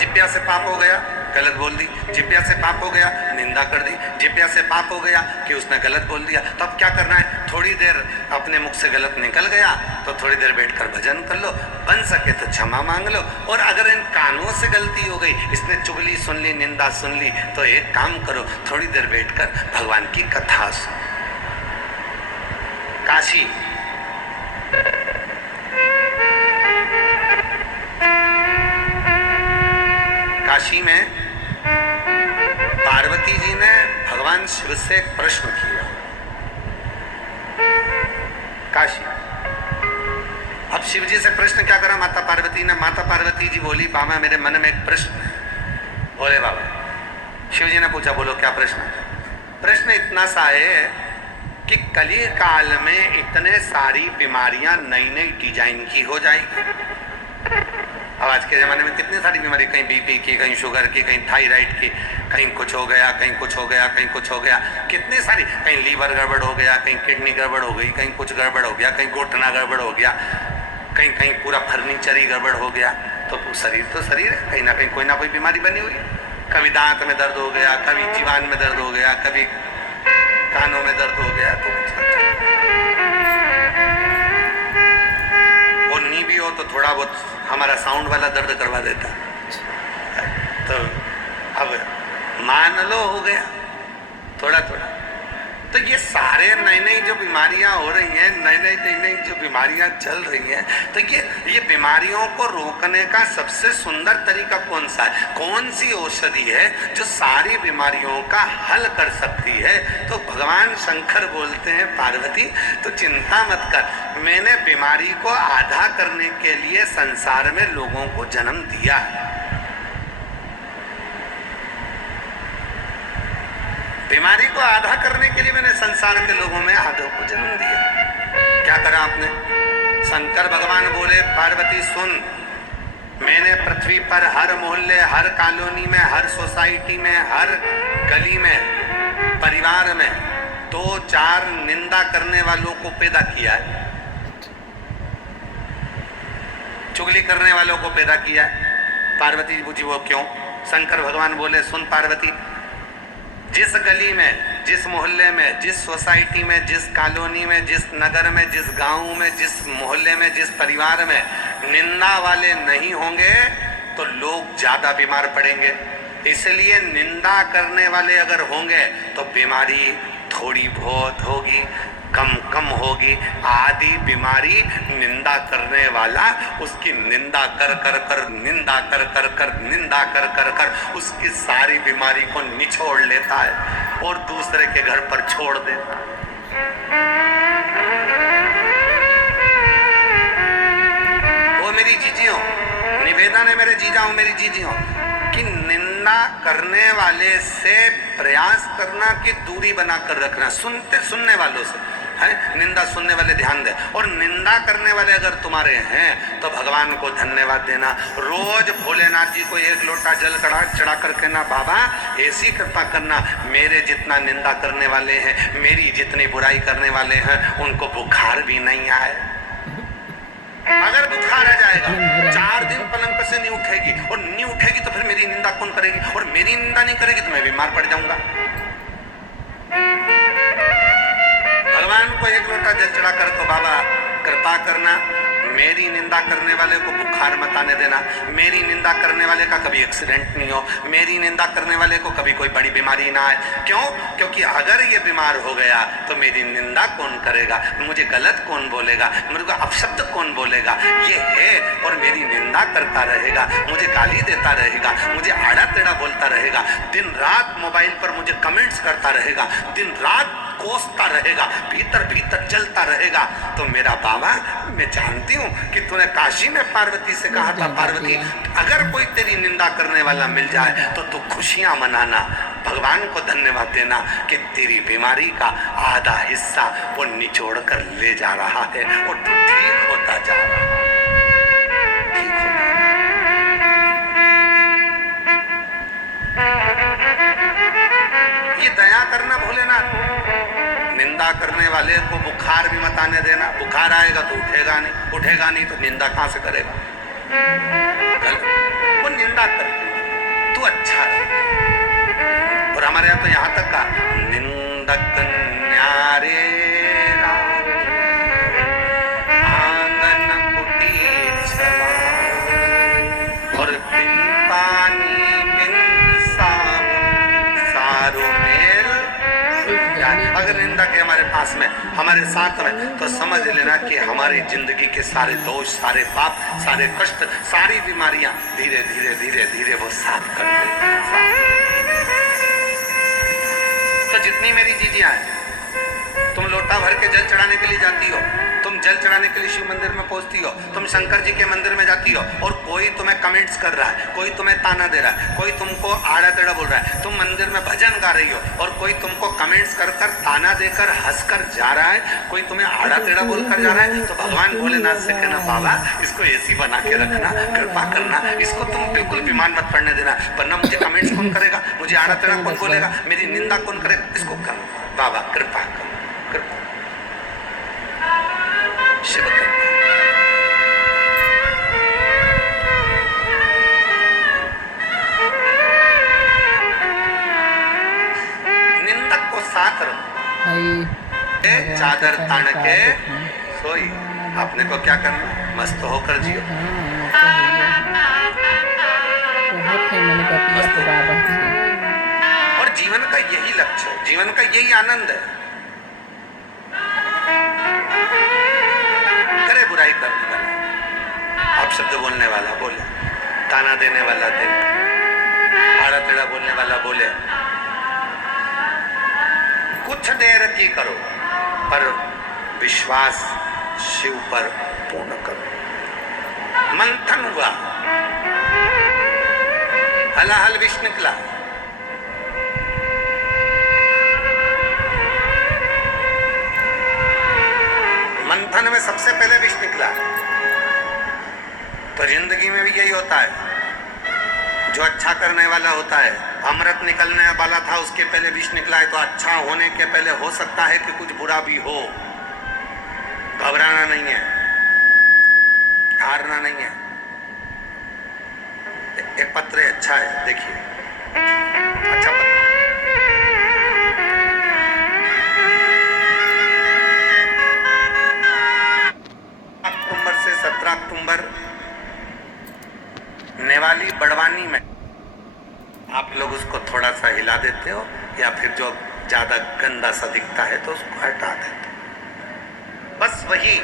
जिब्या से पाप हो गया, गलत बोल दी, जिब्या से पाप हो गया, निंदा कर दी, जिब्या से पाप हो गया कि उसने गलत बोल दिया। तो अब क्या करना है? थोड़ी देर अपने मुख से गलत निकल गया तो थोड़ी देर बैठकर भजन कर लो, बन सके तो क्षमा मांग लो। और अगर इन कानों से गलती हो गई, इसने चुगली सुन ली, निंदा सुन ली, तो एक काम करो, थोड़ी देर बैठकर भगवान की कथा सुनो। काशी काशी में पार्वती जी ने भगवान शिव से एक प्रश्न किया। काशी अब शिव जी से प्रश्न क्या करा माता पार्वती ने? माता पार्वती जी बोली, बाबा मेरे मन में एक प्रश्न है। बोले बाबा। शिव जी ने पूछा, बोलो क्या प्रश्न है? प्रश्न इतना सा है कि कली काल में इतने सारी बीमारियां नई नई डिजाइन की हो जाएगी। अब आज के ज़माने में कितनी सारी बीमारी, कहीं बीपी की, कहीं शुगर की, कहीं थायराइड की, कहीं कुछ हो गया, कहीं कुछ हो गया, कहीं कुछ हो गया, कितनी सारी, कहीं लीवर गड़बड़ हो गया, कहीं किडनी गड़बड़ हो गई, कहीं कुछ गड़बड़ हो गया, कहीं घुटना गड़बड़ हो गया, कहीं कहीं पूरा फर्नीचर ही गड़बड़ हो गया। तो शरीर है, कहीं ना कहीं कोई ना कोई बीमारी बनी हुई है। कभी दांत में दर्द हो गया, कभी जीवान में दर्द हो गया, कभी कानों में दर्द हो गया। तो वो नी भी हो तो थोड़ा बहुत हमारा साउंड वाला दर्द करवा देता। तो अब मान लो हो गया थोड़ा थोड़ा। तो ये सारे नई नई जो बीमारियां हो रही हैं, नई नई जो बीमारियां चल रही हैं, तो ये बीमारियों को रोकने का सबसे सुंदर तरीका कौन सा है? कौन सी औषधि है जो सारी बीमारियों का हल कर सकती है? तो भगवान शंकर बोलते हैं, पार्वती तो चिंता मत कर, मैंने बीमारी को आधा करने के लिए संसार में लोगों को जन्म दिया है। बीमारी को आधा करने के लिए मैंने संसार के लोगों में आधों को जन्म दिया। क्या करा आपने? शंकर भगवान बोले, पार्वती सुन, मैंने पृथ्वी पर हर मोहल्ले, हर कॉलोनी में, हर सोसाइटी में, हर गली में, परिवार में 2-4 निंदा करने वालों को पैदा किया है, चुगली करने वालों को पैदा किया है। पार्वती जी पूछी वो क्यों? शंकर भगवान बोले सुन पार्वती, जिस गली में, जिस मोहल्ले में, जिस सोसाइटी में, जिस कॉलोनी में, जिस नगर में, जिस गांव में, जिस मोहल्ले में, जिस परिवार में निंदा वाले नहीं होंगे तो लोग ज्यादा बीमार पड़ेंगे। इसलिए निंदा करने वाले अगर होंगे तो बीमारी थोड़ी बहुत होगी, कम होगी। आधी बीमारी निंदा करने वाला उसकी निंदा कर कर उसकी सारी बीमारी को निचोड़ लेता है और दूसरे के घर पर छोड़ देता है। वो मेरी जीजियों, निवेदन है मेरे जीजाओं, मेरी जीजियों, कि निंदा करने वाले से प्रयास करना कि दूरी बनाकर रखना, सुनने वालों से है, निंदा सुनने वाले ध्यान दे। और निंदा करने वाले अगर तुम्हारे हैं तो भगवान को धन्यवाद देना। रोज भोलेनाथ जी को 1 लोटा जल चढ़ा कर कहना बाबा ऐसी कृपा करना, मेरे जितना निंदा करने वाले हैं, मेरी जितनी बुराई करने वाले हैं, उनको बुखार भी नहीं आए। अगर बुखार आ जाएगा 4 दिन पलंग से नहीं उठेगी, और नहीं उठेगी तो फिर मेरी निंदा कौन करेगी, और मेरी निंदा नहीं करेगी तो मैं बीमार पड़ जाऊंगा। भगवान को 1 लोटा जल चढ़ा कर को बाबा कृपा करना, मेरी निंदा करने वाले को बुखार मत आने देना, मेरी निंदा करने वाले का कभी एक्सीडेंट नहीं हो, मेरी निंदा करने वाले को कभी कोई बड़ी बीमारी ना आए। क्यों? क्योंकि अगर ये बीमार हो गया तो मेरी निंदा कौन करेगा, मुझे गलत कौन बोलेगा, मेरे को अपशब्द कौन बोलेगा, ये है और मेरी निंदा करता रहेगा, मुझे गाली देता रहेगा, मुझे आड़ा टेढ़ा बोलता रहेगा, दिन रात मोबाइल पर मुझे कमेंट्स करता रहेगा, दिन रात कोसता रहेगा, भीतर जलता रहेगा, तो मेरा बाबा मैं जानती हूँ कि तूने काशी में पार्वती से कहा था पार्वती अगर कोई तेरी निंदा करने वाला मिल जाए तो तू खुशियां मनाना, भगवान को धन्यवाद देना कि तेरी बीमारी का आधा हिस्सा वो निचोड़ कर ले जा रहा है और तू ठीक होता जा रहा है। ये दया करना भोलेनाथ, निंदा करने वाले को बुखार भी मत आने देना, बुखार आएगा तो उठेगा नहीं तो निंदा कहां से करेगा। वो निंदा कर, तू अच्छा रहे। और हमारे यहाँ तो यहाँ तक का निंदक न्यारे आंगन कुटी छला और बिन पानी बिन सारो मेल। अगर निंदा के हमारे पास में, हमारे साथ में, तो समझ लेना कि हमारी जिंदगी के सारे दोष, सारे पाप, सारे कष्ट, सारी बीमारियां धीरे धीरे वो साफ कर देगा। तो जितनी मेरी जीजियां हैं, तुम लोटा भर के जल चढ़ाने के लिए जाती हो, तुम जल चढ़ाने के लिए शिव मंदिर में पहुंचती हो, तुम शंकर जी के मंदिर में जाती हो और कोई तुम्हें कमेंट्स कर रहा है, कोई तुम्हें ताना दे रहा है, कोई तुमको आड़ा टेढ़ा बोल रहा है, तुम मंदिर में भजन गा रही हो और कोई तुमको कमेंट्स कर ताना देकर हंसकर जा रहा है, कोई तुम्हें आड़ा टेढ़ा बोलकर जा रहा है, तो भगवान भोलेनाथ से कहना बाबा इसको ऐसी बना के रखना, कृपा करना, इसको तुम बिल्कुल बीमार मत पड़ने देना, वरना मुझे कमेंट्स कौन करेगा, मुझे आड़ा टेढ़ा कौन बोलेगा, मेरी निंदा कौन करेगा, इसको करो बाबा कृपा करो, कृपा शिव कृपा। निंदक को साथ रखो, चादर तान के सोई, आपने को क्या करना, मस्त होकर जियो। और जीवन का यही लक्ष्य है, जीवन का यही आनंद है। करे बुराई करने वाला, अपशब्द बोलने वाला बोले, ताना देने वाला दे, आड़ा टेढ़ा बोलने वाला बोले, कुछ देर की करो पर विश्वास शिव पर पूर्ण करो। मंथन हुआ, हलाहल विष निकला, मंथन में सबसे पहले विष निकला। तो जिंदगी में भी यही होता है, जो अच्छा करने वाला होता है अमृत निकलने वाला था, उसके पहले विष निकला है, तो अच्छा होने के पहले हो सकता है कि कुछ बुरा भी हो। घबराना नहीं है, हारना नहीं है। एक पत्र अच्छा है, देखिए, अच्छा पत्र। 17 अक्टूबर नेवाली बड़वानी में, आप लोग उसको थोड़ा सा हिला देते हो या फिर जो ज्यादा गंदा सा दिखता है तो उसको हटा देते हो। बस वही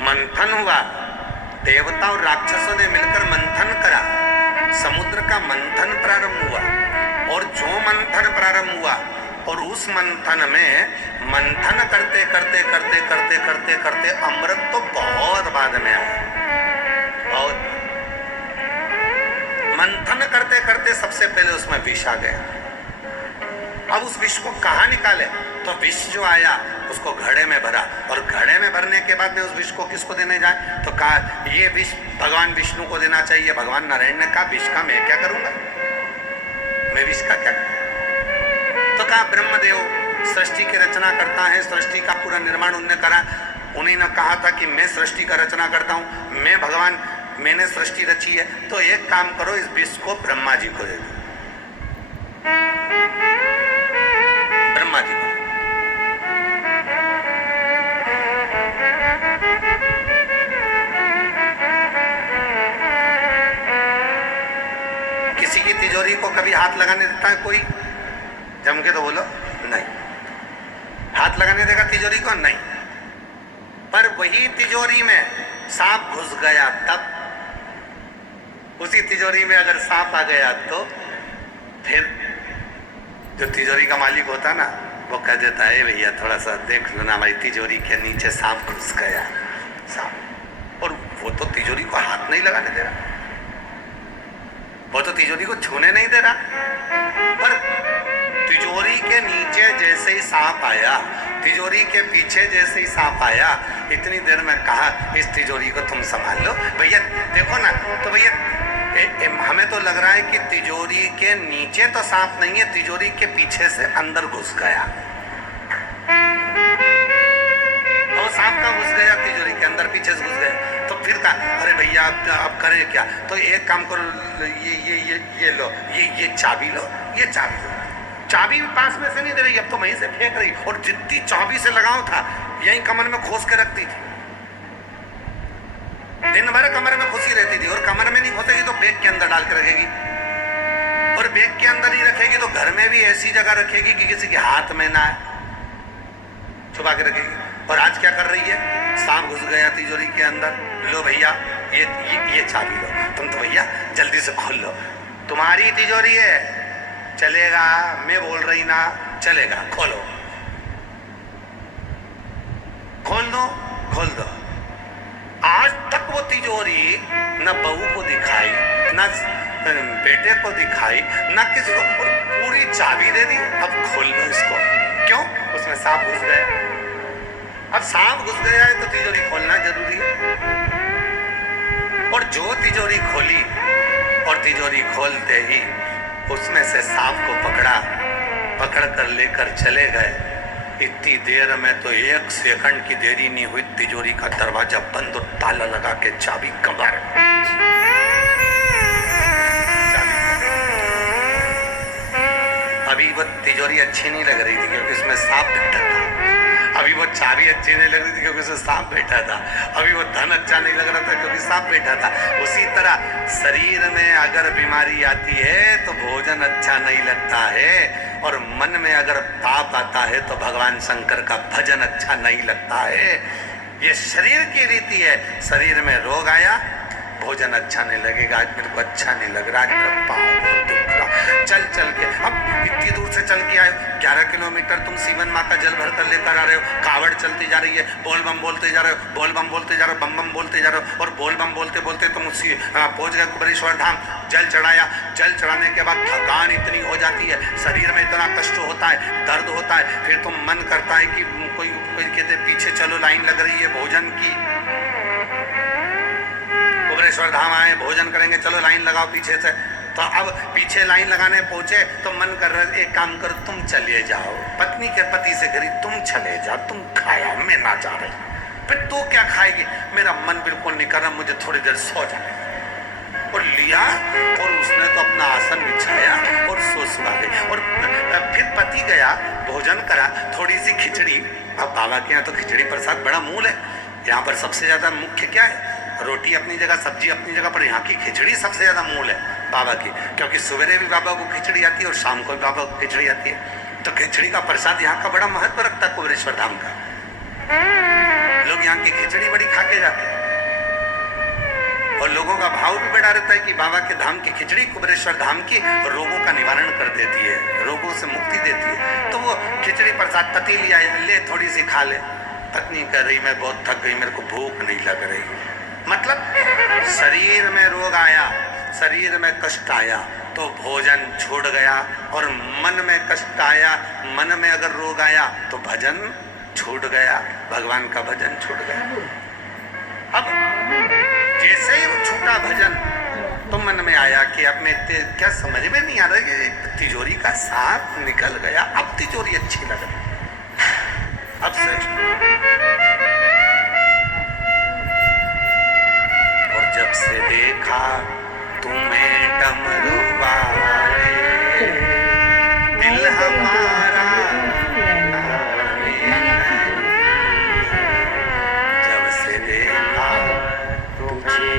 मंथन हुआ, देवता और राक्षसों ने मिलकर मंथन करा, समुद्र का मंथन प्रारंभ हुआ। और जो मंथन प्रारंभ हुआ और उस मंथन में मंथन करते करते करते करते करते करते अमृत तो बहुत बाद में आया। बहुत मंथन करते करते सबसे पहले उसमें विष आ गया। अब उस विष को कहाँ निकाले? तो विष जो आया उसको घड़े में भरा, और घड़े में भरने के बाद में उस विष को किसको देने जाए? तो कहा ये विष भगवान विष्णु को देना चाहिए। भगवान नारायण ने कहा विष का मैं क्या करूंगा, मैं विष का क्या करूं? तो कहा ब्रह्मदेव सृष्टि की रचना करता है, सृष्टि का पूरा निर्माण उन्होंने करा। उन्हीं ने कहा था कि मैं सृष्टि का रचना करता हूं, मैं भगवान, मैंने सृष्टि रची है। तो एक काम करो, इस विष को ब्रह्मा जी को दे दो। ब्रह्मा जी को किसी की तिजोरी को कभी हाथ लगाने देता है कोई? जम के तो बोलो नहीं। हाथ लगाने देगा तिजोरी को? नहीं। पर वही तिजोरी में सांप घुस गया तब, उसी तिजोरी में अगर सांप आ गया तो फिर जो तिजोरी का मालिक होता ना, वो कह देता है भैया थोड़ा सा देख लो ना, हमारी तिजोरी के नीचे सांप घुस गया, सांप। और वो तो तिजोरी को हाथ नहीं लगाने दे रहा, वो तो तिजोरी को छूने नहीं दे रहा। पर तिजोरी के नीचे जैसे ही सांप आया, तिजोरी के पीछे जैसे ही सांप आया, इतनी देर में कहा इस तिजोरी को तुम संभाल लो भैया। देखो ना, तो भैया हमें तो लग रहा है कि तिजोरी के नीचे तो सांप नहीं है, तिजोरी के पीछे से अंदर घुस गया। तो सांप का घुस गया तिजोरी के अंदर, पीछे से घुस गया। तो फिर कहा अरे भैया अब करें क्या? तो एक काम करो, ये लो, ये चाबी लो, ये चाबी लो। चाबी भी पास में से नहीं दे रही, अब तो वहीं से फेंक रही। और जितनी चाबी से लगाव था यही कमर में खोस के रखती थी, दिन भर कमर में खुशी रहती थी। और कमर में नहीं खोसेगी तो बैग के अंदर डाल के रखेगी, और बैग के अंदर ही रखेगी तो घर में भी ऐसी जगह रखेगी कि किसी के हाथ में ना आए, छुपा के रखेगी। और आज क्या कर रही है? सांप घुस गया तिजोरी के अंदर, लो भैया ये चाबी लो, तुम तो भैया जल्दी से खोल लो, तुम्हारी तिजोरी है, चलेगा? मैं बोल रही ना, चलेगा, खोलो, खोल दो, खोल दो। आज तक वो तिजोरी न बहू को दिखाई, न बेटे को दिखाई, न किसी को, पूरी चाबी दे दी। अब खोल लो इसको। क्यों? उसमें सांप घुस गया। अब सांप घुस गया है तो तिजोरी खोलना जरूरी है। और जो तिजोरी खोली, और तिजोरी खोलते ही उसमें से सांप को पकड़ कर लेकर चले गए। इतनी देर में तो 1 सेकंड की देरी नहीं हुई, तिजोरी का दरवाजा बंद और ताला लगा के चाबी कमर। अभी वो तिजोरी अच्छी नहीं लग रही थी क्योंकि उसमें सांप बैठा था। अभी वो चाबी अच्छी नहीं लग रही थी क्योंकि उसमें सांप बैठा था। अभी वो धन अच्छा नहीं लग रहा था क्योंकि सांप बैठा था। उसी तरह शरीर में अगर बीमारी आती है तो भोजन अच्छा नहीं लगता है, और मन में अगर पाप आता है तो भगवान शंकर का भजन अच्छा नहीं लगता है। ये शरीर की रीति है। शरीर में रोग आया, भोजन अच्छा नहीं लगेगा, आज मेरे को अच्छा नहीं लग रहा, आज मेरा पाँव बहुत दुख रहा। चल के अब इतनी दूर से चल के आए, 11 किलोमीटर तुम सीवन माँ का जल भर कर लेकर आ रहे हो, कावड़ चलती जा रही है, बोल बम बोलते जा रहे हो, बोल बम बोलते जा रहे हो, बम बम बोलते जा रहे हो। और बोल बम बोलते बोलते तुम उसी पहुंच गए कुबेरेश्वर धाम, जल चढ़ाया। जल चढ़ाने के बाद थकान इतनी हो जाती है, शरीर में इतना कष्ट होता है, दर्द होता है, फिर तुम मन करता है कि कोई कहते पीछे चलो, लाइन लग रही है भोजन की, कुबेरेश्वर धाम आए, भोजन करेंगे, चलो लाइन लगाओ पीछे से। तो अब पीछे लाइन लगाने पहुंचे तो मन कर रहा एक काम करो तुम चले जाओ, पत्नी के पति से करी तुम चले जाओ, तुम खाया मैं ना जा रही, फिर तू क्या खाएगी, मेरा मन बिल्कुल नहीं कर रहा, मुझे थोड़ी देर सो जाए। और लिया और उसने तो अपना आसन बिछाया और सो गई। और फिर पति गया, भोजन करा, थोड़ी सी खिचड़ी। अब बाबा के यहाँ तो खिचड़ी प्रसाद बड़ा मूल है, यहाँ पर सबसे ज्यादा मुख्य क्या है, रोटी अपनी जगह, सब्जी अपनी जगह, पर यहाँ की खिचड़ी सबसे ज्यादा मूल है बाबा की, क्योंकि सवेरे भी बाबा को खिचड़ी आती है और शाम को भी बाबा को खिचड़ी आती है। तो खिचड़ी का प्रसाद यहाँ का बड़ा महत्व रखता है कुबेरेश्वर धाम का। लोग यहाँ की खिचड़ी बड़ी खा के जाते हैं और लोगों का भाव भी बड़ा रहता है कि बाबा के धाम की खिचड़ी, कुबेरेश्वर धाम की रोगों का निवारण कर देती है, रोगों से मुक्ति देती है। तो वो खिचड़ी प्रसाद पति लिया, ले थोड़ी सी खा ले। पत्नी कह रही मैं बहुत थक गई, मेरे को भूख नहीं लग रही। मतलब शरीर में रोग आया, शरीर में कष्ट आया तो भोजन छूट गया, और मन में कष्ट आया, मन में अगर रोग आया तो भजन छूट गया, भगवान का भजन छूट गया। अब जैसे ही वो छूटा भजन तो मन में आया कि अब मैं क्या समझ में नहीं आ रहा कि तिजोरी का सांप निकल गया, अब तिजोरी अच्छी लग रही, अब श्रेष्ठ। और जब से देखा तुम्हें डमरू वाले, दिल हमारा जब से देखा तुझे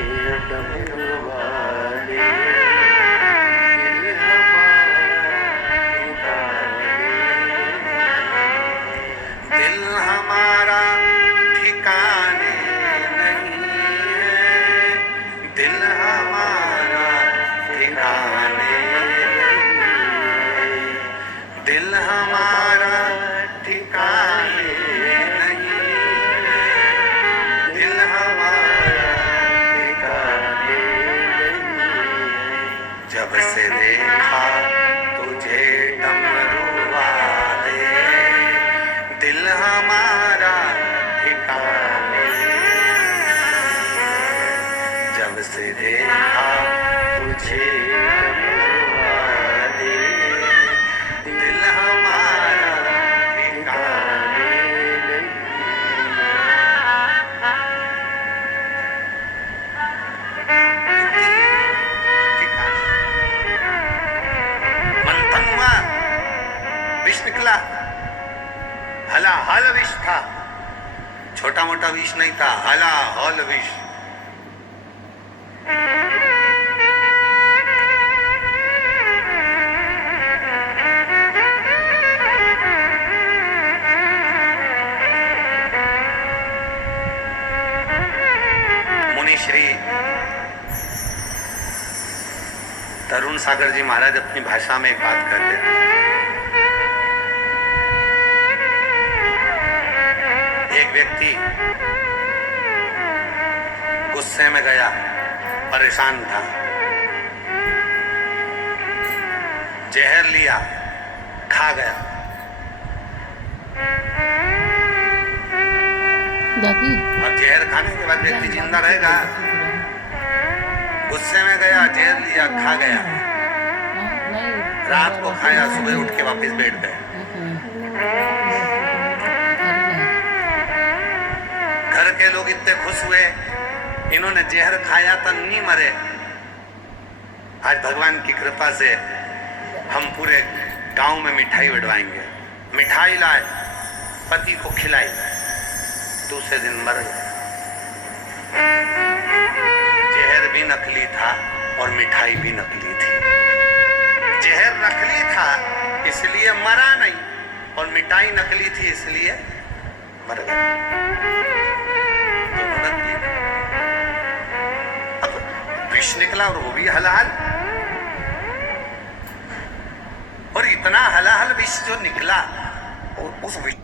डमरू वाले, दिल हमारा ठिकाने नहीं है, दिल हमारा ठिकाने नहीं, दिल हमारा ठिकाने नहीं, दिल हमारा ठिकाने नहीं। जब से देखा तुझे डमरू वाले, दिल हमारा ठिकाने, जब से देखा तुझे डमरू वाले, दिल हमारा ठिकाने नहीं। मंथन हुआ, विष निकला, हला हल विष था, छोटा मोटा विष नहीं था, हला हल विष। मुनि श्री तरुण सागर जी महाराज अपनी भाषा में एक बात कहते हैं। एक व्यक्ति गुस्से में गया, परेशान था, जहर लिया, खा गया। और जहर खाने के बाद व्यक्ति जिंदा रहेगा? गुस्से में गया, जहर लिया, खा गया, रात को खाया, सुबह उठ के वापस बैठ गए। घर के लोग इतने खुश हुए, इन्होंने जहर खाया तो नहीं मरे। आज भगवान की कृपा से हम पूरे गांव में मिठाई बंटवाएंगे। मिठाई लाए, पति को खिलाई, दूसरे दिन मर गए। जहर भी नकली था और मिठाई भी नकली थी। जहर नकली था इसलिए मरा नहीं, और मिठाई नकली थी इसलिए मर गया। दोनों नकली थे। अब विष निकला और वो भी हलाल, और इतना हलाल विष जो निकला, और उस विष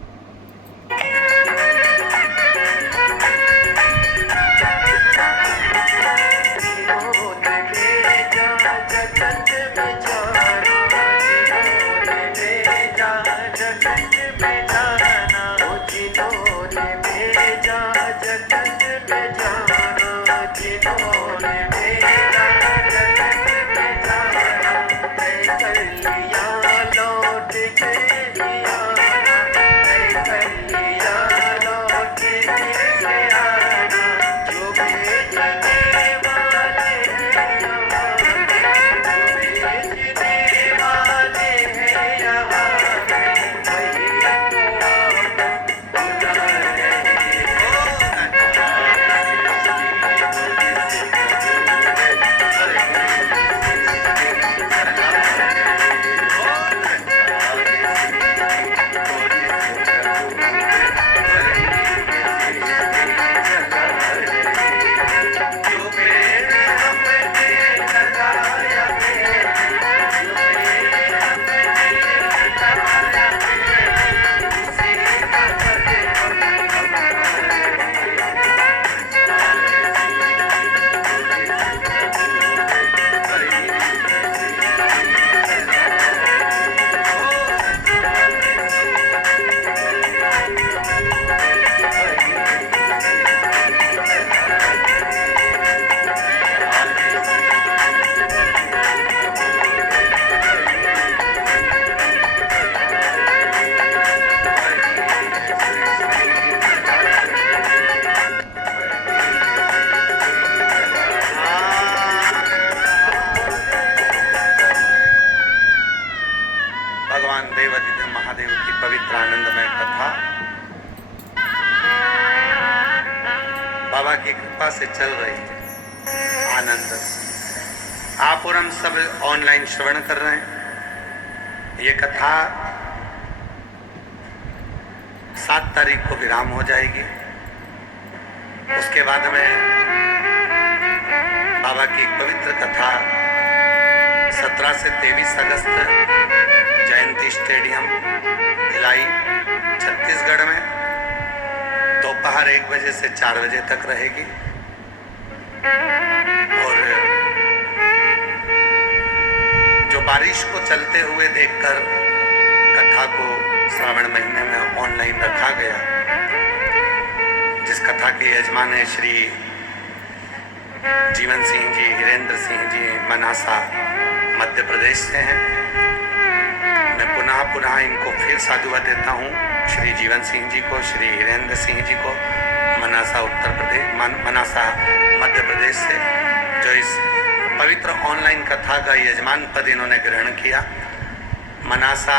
भगवान देवाधिदेव महादेव की पवित्र आनंदमय कथा बाबा की कृपा से चल रही है। आनंद आप और हम सब ऑनलाइन श्रवण कर रहे हैं। ये कथा 7 तारीख को विराम हो जाएगी। उसके बाद में बाबा की एक पवित्र कथा 17 से 23 अगस्त जयंती स्टेडियम भिलाई छत्तीसगढ़ में दोपहर 1 बजे से 4 बजे तक रहेगी। और जो बारिश को चलते हुए देखकर कथा को श्रावण महीने में ऑनलाइन रखा गया, जिस कथा के यजमान है श्री जीवन सिंह जी, हिरेंद्र सिंह जी, मनासा मध्य प्रदेश से हैं। मैं पुनः इनको फिर साधुवाद देता हूँ, श्री जीवन सिंह जी को, श्री हिरेंद्र सिंह जी को, मनासा उत्तर प्रदेश, मनासा मध्य प्रदेश से, जो इस पवित्र ऑनलाइन कथा का यजमान पद इन्होंने ग्रहण किया। मनासा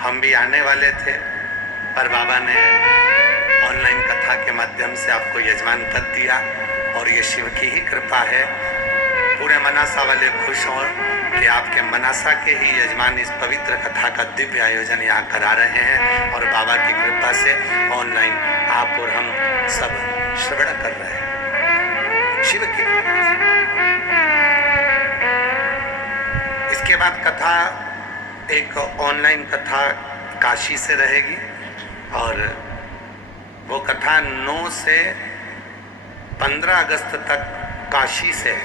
हम भी आने वाले थे, पर बाबा ने ऑनलाइन कथा के माध्यम से आपको यजमान पद दिया और ये शिव की ही कृपा है। पूरे मनासा वाले खुश हों कि आपके मनासा के ही यजमान इस पवित्र कथा का दिव्य आयोजन यहाँ करा रहे हैं और बाबा की कृपा से ऑनलाइन आप और हम सब श्रवण कर रहे हैं शिव की कृपा से। इसके बाद कथा एक ऑनलाइन कथा काशी से रहेगी और वो कथा 9 से 15 अगस्त तक काशी से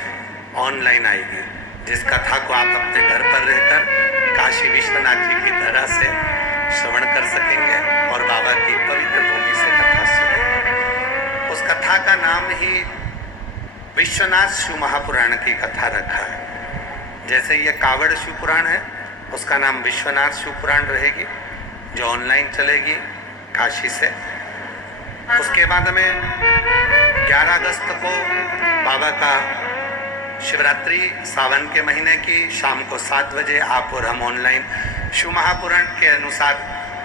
ऑनलाइन आएगी, जिस कथा को आप अपने घर पर रहकर काशी विश्वनाथ जी की धरा से श्रवण कर सकेंगे और बाबा की पवित्र भूमि से कथा सुनेंगे। उस कथा का नाम ही विश्वनाथ शिव महापुराण की कथा रखा है। जैसे ये कावड़ शिव पुराण है, उसका नाम विश्वनाथ शिव पुराण रहेगी, जो ऑनलाइन चलेगी काशी से। उसके बाद में 11 अगस्त को बाबा का शिवरात्रि सावन के महीने की शाम को 7 बजे आप और हम ऑनलाइन शिव महापुराण के अनुसार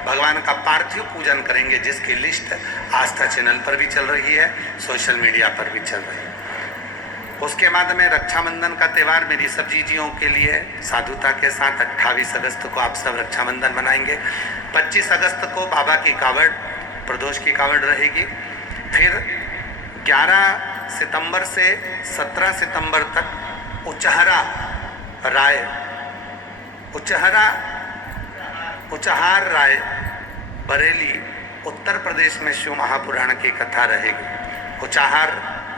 भगवान का पार्थिव पूजन करेंगे, जिसकी लिस्ट आस्था चैनल पर भी चल रही है, सोशल मीडिया पर भी चल रही है। उसके बाद में रक्षाबंधन का त्यौहार मेरी सब जीजियों के लिए साधुता के साथ 28 अगस्त को आप सब रक्षाबंधन मनाएंगे। 25 अगस्त को बाबा की कावड़, प्रदोष की कावड़ रहेगी। फिर 11 सितंबर से 17 सितंबर तक उचहार राय बरेली उत्तर प्रदेश में शिव महापुराण की कथा रहेगी। उचहार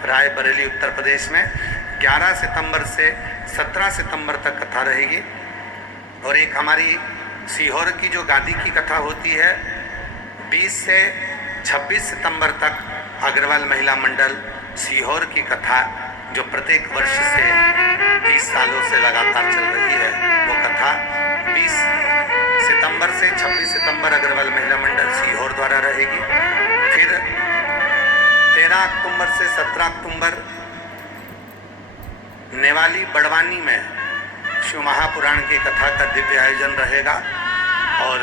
राय बरेली उत्तर प्रदेश में 11 सितंबर से 17 सितंबर तक कथा रहेगी। और एक हमारी सीहोर की जो गादी की कथा होती है, 20 से 26 सितंबर तक अग्रवाल महिला मंडल सीहोर की कथा, जो प्रत्येक वर्ष से 30 सालों से लगातार चल रही है, वो कथा 20 सितंबर से 26 सितंबर अग्रवाल महिला मंडल सीहोर द्वारा रहेगी। फिर 13 अक्टूबर से 17 अक्टूबर नेवाली बड़वानी में शिव महापुराण की कथा का दिव्य आयोजन रहेगा। और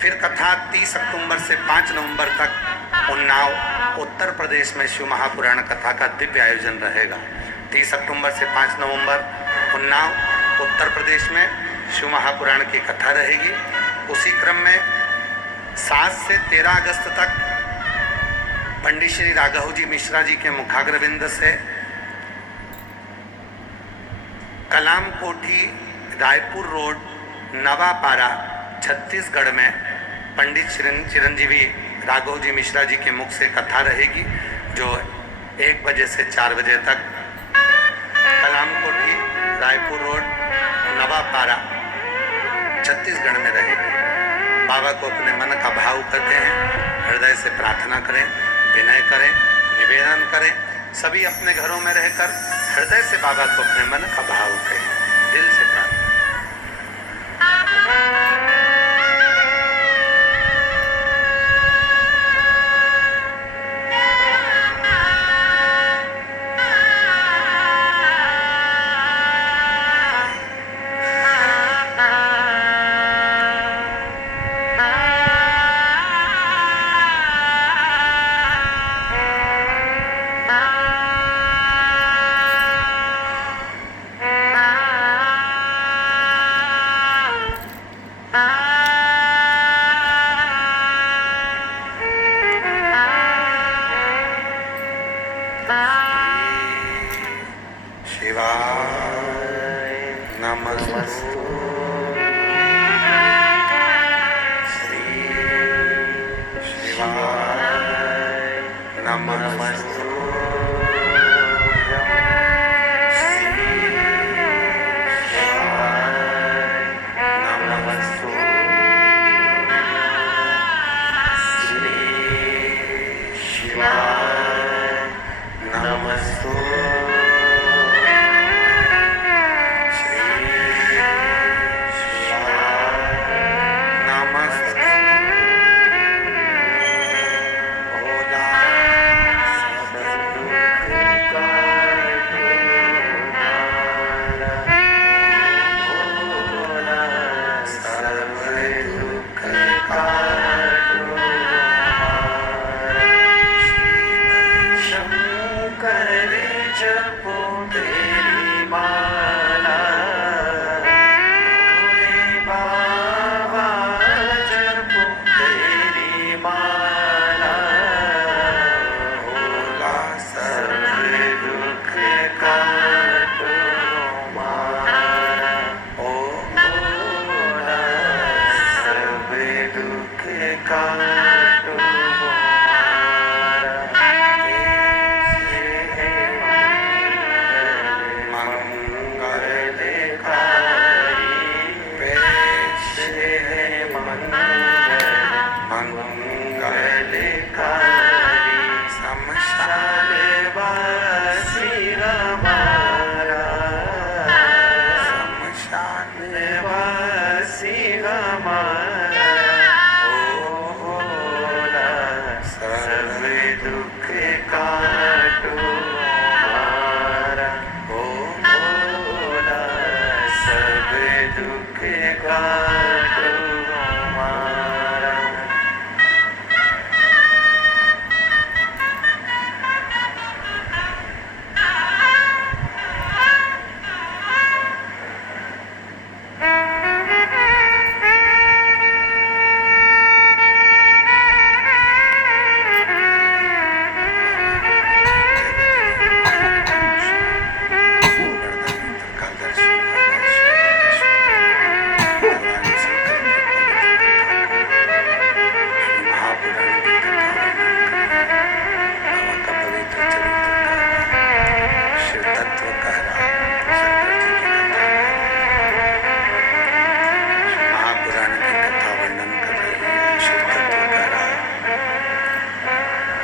फिर कथा 30 अक्टूबर से 5 नवंबर तक उन्नाव उत्तर प्रदेश में शिव महापुराण कथा का दिव्य आयोजन रहेगा। 30 अक्टूबर से 5 नवंबर उन्नाव उत्तर प्रदेश में शिव महापुराण की कथा रहेगी। उसी क्रम में 7 से 13 अगस्त तक पंडित श्री राघव जी मिश्रा जी के मुखाग्रविंद से कलाम कोठी रायपुर रोड नवापारा छत्तीसगढ़ में पंडित चिरंजीवी राघव जी मिश्रा जी के मुख से कथा रहेगी, जो 1 बजे से 4 बजे तक कलाम कोठी रायपुर रोड नवापारा छत्तीसगढ़ में रहेगी। बाबा को अपने मन का भाव करते हैं, हृदय से प्रार्थना करें, विनय करें, निवेदन करें। सभी अपने घरों में रहकर हृदय से बाबा को अपने मन का भाव करें, दिल से प्रार्थना। नमस्तु श्री शिवाय नमस्तु श्री शिवाय नमस्तु श्री शिवाय नमस्तु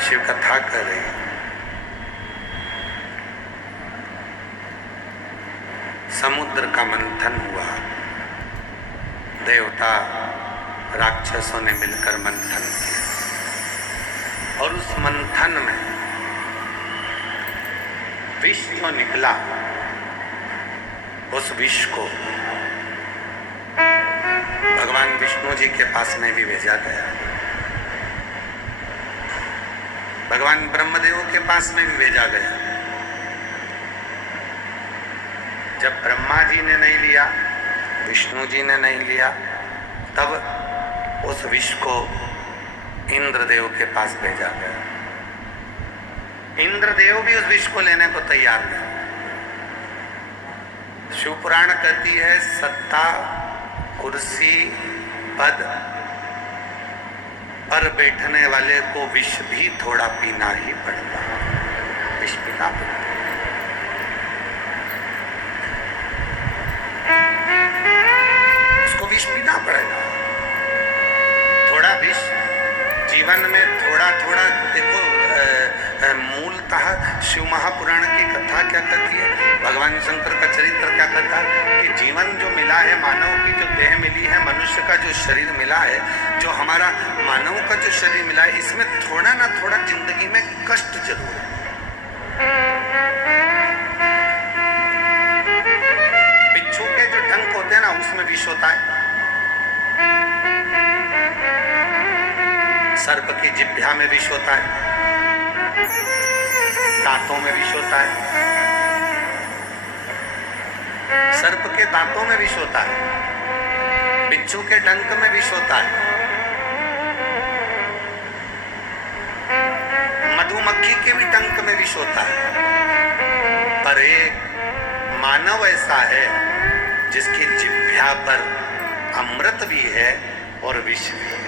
शिव कथा कर रही है। समुद्र का मंथन हुआ, देवता राक्षसों ने मिलकर मंथन किया और उस मंथन में विष जो निकला, उस विष को भगवान विष्णु जी के पास में भी भेजा गया, भगवान ब्रह्मदेव के पास में भी भेजा गया। जब ब्रह्मा जी ने नहीं लिया, विष्णु जी ने नहीं लिया, तब उस विष को इंद्रदेव के पास भेजा गया। इंद्रदेव भी उस विष को लेने को तैयार नहीं। शिव पुराण कहती है सत्ता, कुर्सी, पद पर बैठने वाले को विष भी थोड़ा पीना ही पड़ता है। विष पीना पड़ता, उसको विष पीना पड़ेगा। थोड़ा विष जीवन में थोड़ा थोड़ा देखो। मूलतः शिव महापुराण की कथा क्या कहती है, भगवान शंकर का चरित्र क्या कहता है कि जीवन जो मिला है, मानव की जो देह मिली है, मनुष्य का जो शरीर मिला है, जो हमारा मानव का जो शरीर मिला है, इसमें थोड़ा ना थोड़ा जिंदगी में कष्ट जरूर है। बिच्छू के जो डंक होते हैं ना, उसमें विष होता है। सर्प की जिह्वा में विष होता है, दांतों में विष होता है, सर्प के दांतों में विष होता है, बिच्छू के डंक में विष होता है, मधुमक्खी के भी डंक में विष होता है। पर एक मानव ऐसा है जिसकी जिह्वा पर अमृत भी है और विष भी है।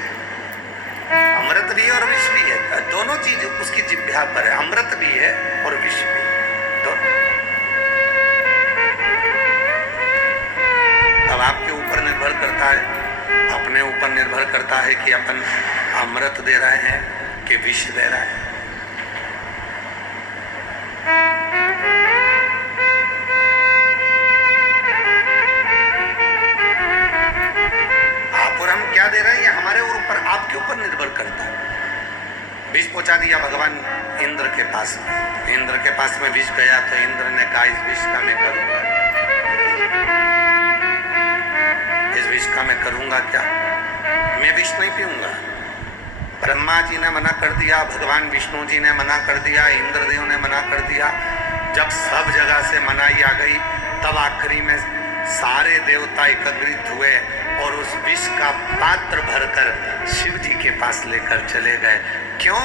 अमृत भी है और विष भी है, दोनों चीज उसकी जिह्वा पर है, अमृत भी है और विष भी है, दोनों। अब आपके ऊपर निर्भर करता है, अपने ऊपर निर्भर करता है कि अपन अमृत दे रहे हैं कि विष दे रहे हैं। आप और हम क्या दे रहे हैं, ये हमारे ऊपर, आपके ऊपर निर्भर करता है। विष पहुंचा दिया भगवान इंद्र के पास में, इंद्र के पास में विष गया तो इंद्र ने कहा इस विष का मैं करूंगा, इस विष का मैं करूंगा क्या, मैं विष नहीं पीऊंगा। ब्रह्मा जी ने मना कर दिया, भगवान विष्णु जी ने मना कर दिया, इंद्रदेव ने मना कर दिया। जब सब जगह से मनाही आ गई तब आखिरी में सारे देवता एकत्रित हुए और उस विष का पात्र भरकर शिव जी के पास लेकर चले गए। क्यों?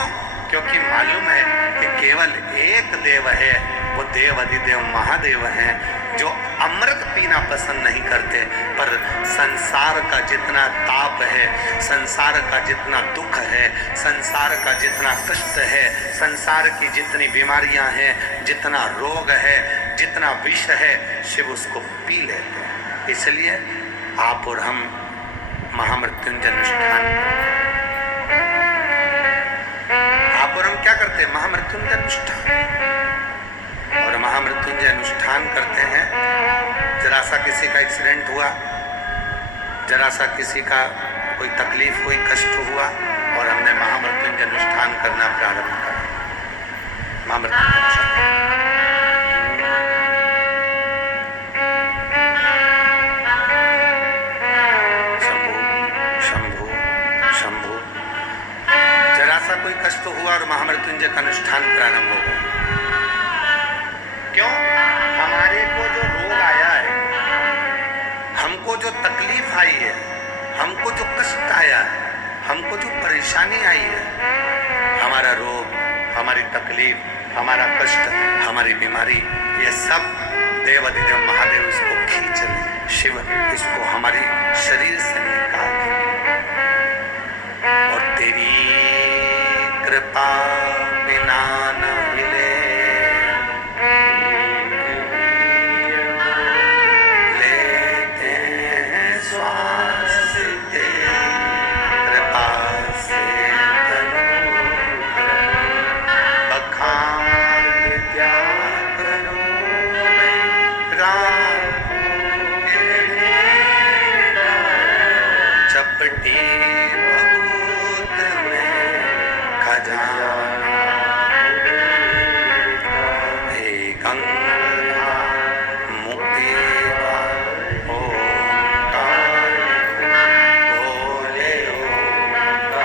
क्योंकि मालूम है कि केवल एक देव है, वो देव अधिदेव महादेव हैं, जो अमृत पीना पसंद नहीं करते, पर संसार का जितना ताप है, संसार का जितना दुख है, संसार का जितना कष्ट है, संसार की जितनी बीमारियां हैं, जितना रोग है, जितना विष है, शिव उसको पी लेते हैं। इसलिए आप और हम महामृत्युंजय अनुष्ठान, आप और हम क्या करते हैं, महामृत्युंजय अनुष्ठान। और महामृत्युंजय अनुष्ठान करते हैं, जरा सा किसी का एक्सीडेंट हुआ, जरा सा किसी का कोई तकलीफ हुई, कष्ट हुआ, और हमने महामृत्युंजय अनुष्ठान करना प्रारंभ करा। महामृत्युंजय अनुष्ठान कोई कष्ट हुआ और महामृत्युंजय का अनुष्ठान प्रारंभ हो गया। क्यों? हमारे को जो रोग आया है, हमको जो तकलीफ आई है, हमको जो कष्ट आया है, हमको जो परेशानी आई है, हमारा रोग, हमारी तकलीफ, हमारा कष्ट, हमारी बीमारी, ये सब देव अधिदेव महादेव इसको खींच ले, शिव इसको हमारी शरीर से निकाल दे। और तेरी कृपा बिना न हिले, लेते हैं श्वास तेरी कृपा से, बखान क्या करूं मैं राम चपटी भभूत में खजाना, हे गंगा मुक्ति ओंकार बोले ओंकार,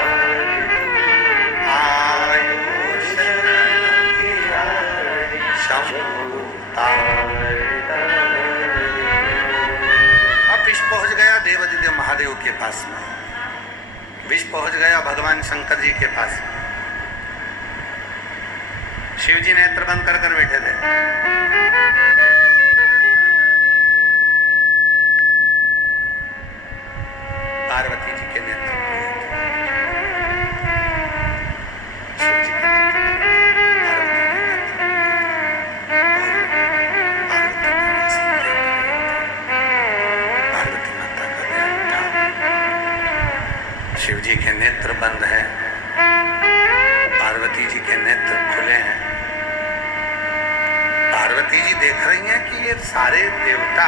आयुष शंभुता। अब विष पहुंच गया देव अधिदेव महादेव के पास में, विष पहुंच गया भगवान शंकर जी के पास। शिव जी नेत्र बंद कर कर बैठे थे। पार्वती जी के नेत्र खुले थे। शिव जी के नेत्र, पार्वती के नेत्र, पार्वती ने सब देख लिया था। पार्वती माता का ध्यान था। शिव जी के नेत्र बंद हैं, पार्वती जी के नेत्र खुले हैं। पार्वती जी देख रही हैं कि ये सारे देवता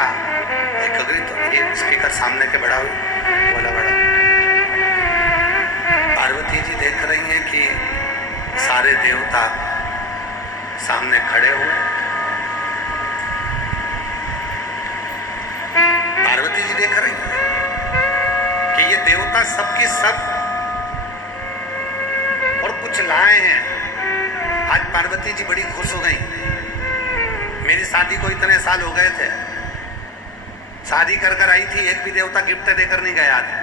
एकत्रित हो। ये स्पीकर सामने के बढ़ा हुई बोला बड़ा। पार्वती जी देख रही हैं कि सारे देवता सामने खड़े हुए। पार्वती जी देख रही हैं कि ये देवता सबके सब और कुछ लाए हैं। आज पार्वती जी बड़ी खुश हो गई। मेरी शादी को इतने साल हो गए थे, शादी कर कर आई थी, एक भी देवता गिफ्ट देकर नहीं गया था।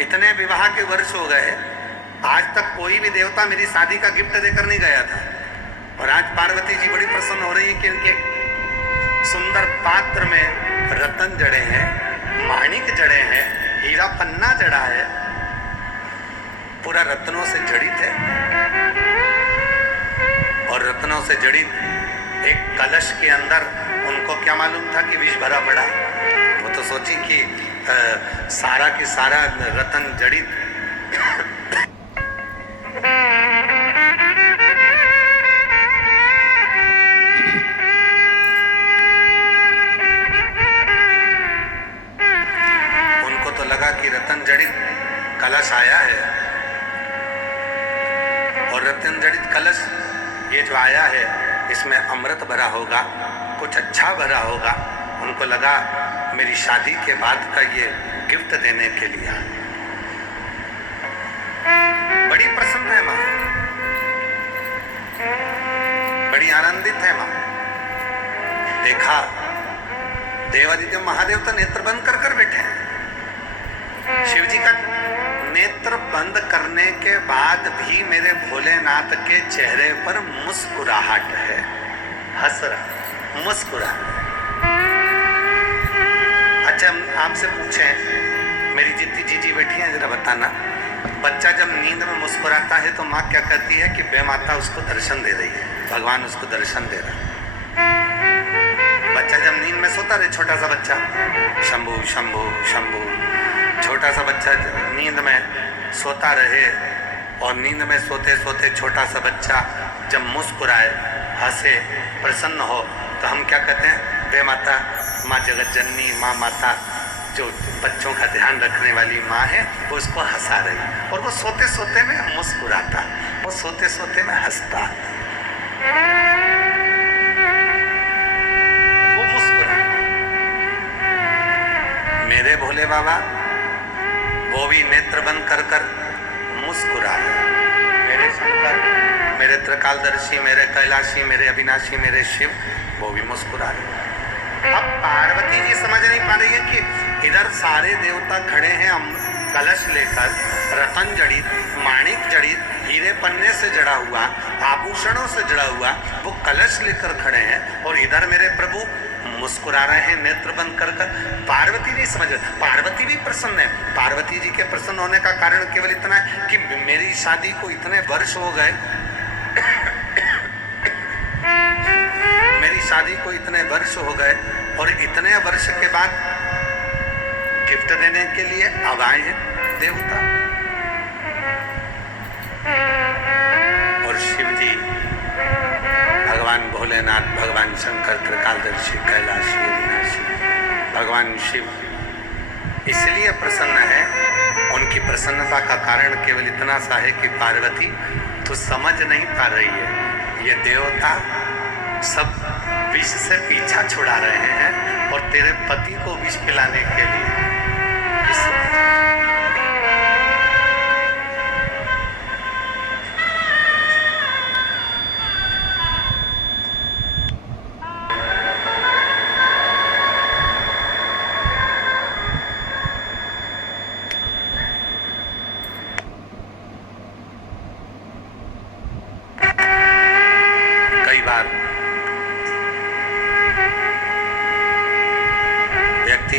इतने विवाह के वर्ष हो गए, आज तक कोई भी देवता मेरी शादी का गिफ्ट देकर नहीं गया था। और आज पार्वती जी बड़ी प्रसन्न हो रही है कि उनके सुंदर पात्र में रतन जड़े हैं, माणिक जड़े हैं, हीरा पन्ना जड़ा है, पूरा रत्नों से जड़ित है। और रत्नों से जड़ित एक कलश के अंदर उनको क्या मालूम था कि विष भरा पड़ा है। वो तो सोची कि सारा की सारा रतन जड़ित रतन जड़ित कलश आया है और रतन जड़ित कलश ये जो आया है इसमें अमृत भरा होगा, कुछ अच्छा भरा होगा। उनको लगा मेरी शादी के बाद का ये गिफ्ट देने के लिए। बड़ी प्रसन्न है माँ, बड़ी आनंदित है माँ। देखा देवादित्य महादेव तो नेत्र बंद कर बैठे हैं। शिव जी का नेत्र बंद करने के बाद भी मेरे भोलेनाथ के चेहरे पर मुस्कुराहट है, हंस रहा, मुस्कुरा। अच्छा आपसे पूछें, मेरी जितनी जीजी बैठी है जरा बताना, बच्चा जब नींद में मुस्कुराता है तो माँ क्या कहती है कि बे माता उसको दर्शन दे रही है, भगवान उसको दर्शन दे रहा है। बच्चा जब नींद में सोता रहे, छोटा सा बच्चा, शंभू शंभू शंभू, छोटा सा बच्चा नींद में सोता रहे और नींद में सोते सोते छोटा सा बच्चा जब मुस्कुराए, हंसे, प्रसन्न हो तो हम क्या कहते हैं, बे माता, माँ जगत जननी, माँ माता जो बच्चों का ध्यान रखने वाली माँ है वो उसको हंसा रही और वो सोते सोते में मुस्कुराता, वो सोते सोते में हंसता, वो मुस्कुरा। मेरे भोले बाबा वो भी नेत्र बंद कर मुस्कुरा रहे। मेरे शंकर, मेरे त्रिकालदर्शी, मेरे कैलाशी, मेरे अविनाशी, मेरे शिव, वो भी मुस्कुरा रहे। अब पार्वती जी समझ नहीं पा रही है कि इधर सारे देवता खड़े हैं कलश लेकर, रतन जड़ित, माणिक जड़ित, हीरे पन्ने से जड़ा हुआ, आभूषणों से जड़ा हुआ वो कलश लेकर खड़े हैं और इधर मेरे प्रभु मुस्कुरा रहे हैं नेत्र बंद कर। पार्वती नहीं समझ, पार्वती भी प्रसन्न है। पार्वती जी के प्रसन्न होने का कारण केवल इतना है कि मेरी शादी को इतने वर्ष हो गए, मेरी शादी को इतने वर्ष हो गए और इतने वर्ष के बाद गिफ्ट देने के लिए अब आए हैं देवता। और शिव जी, भगवान भोलेनाथ, भगवान शंकर, त्रिकालदर्शी, कैलाशी, अविनाशी, भगवान शिव इसलिए प्रसन्न है। उनकी प्रसन्नता का कारण केवल इतना सा है कि पार्वती तू समझ नहीं पा रही है, ये देवता सब विष से पीछा छुड़ा रहे हैं और तेरे पति को विष पिलाने के लिए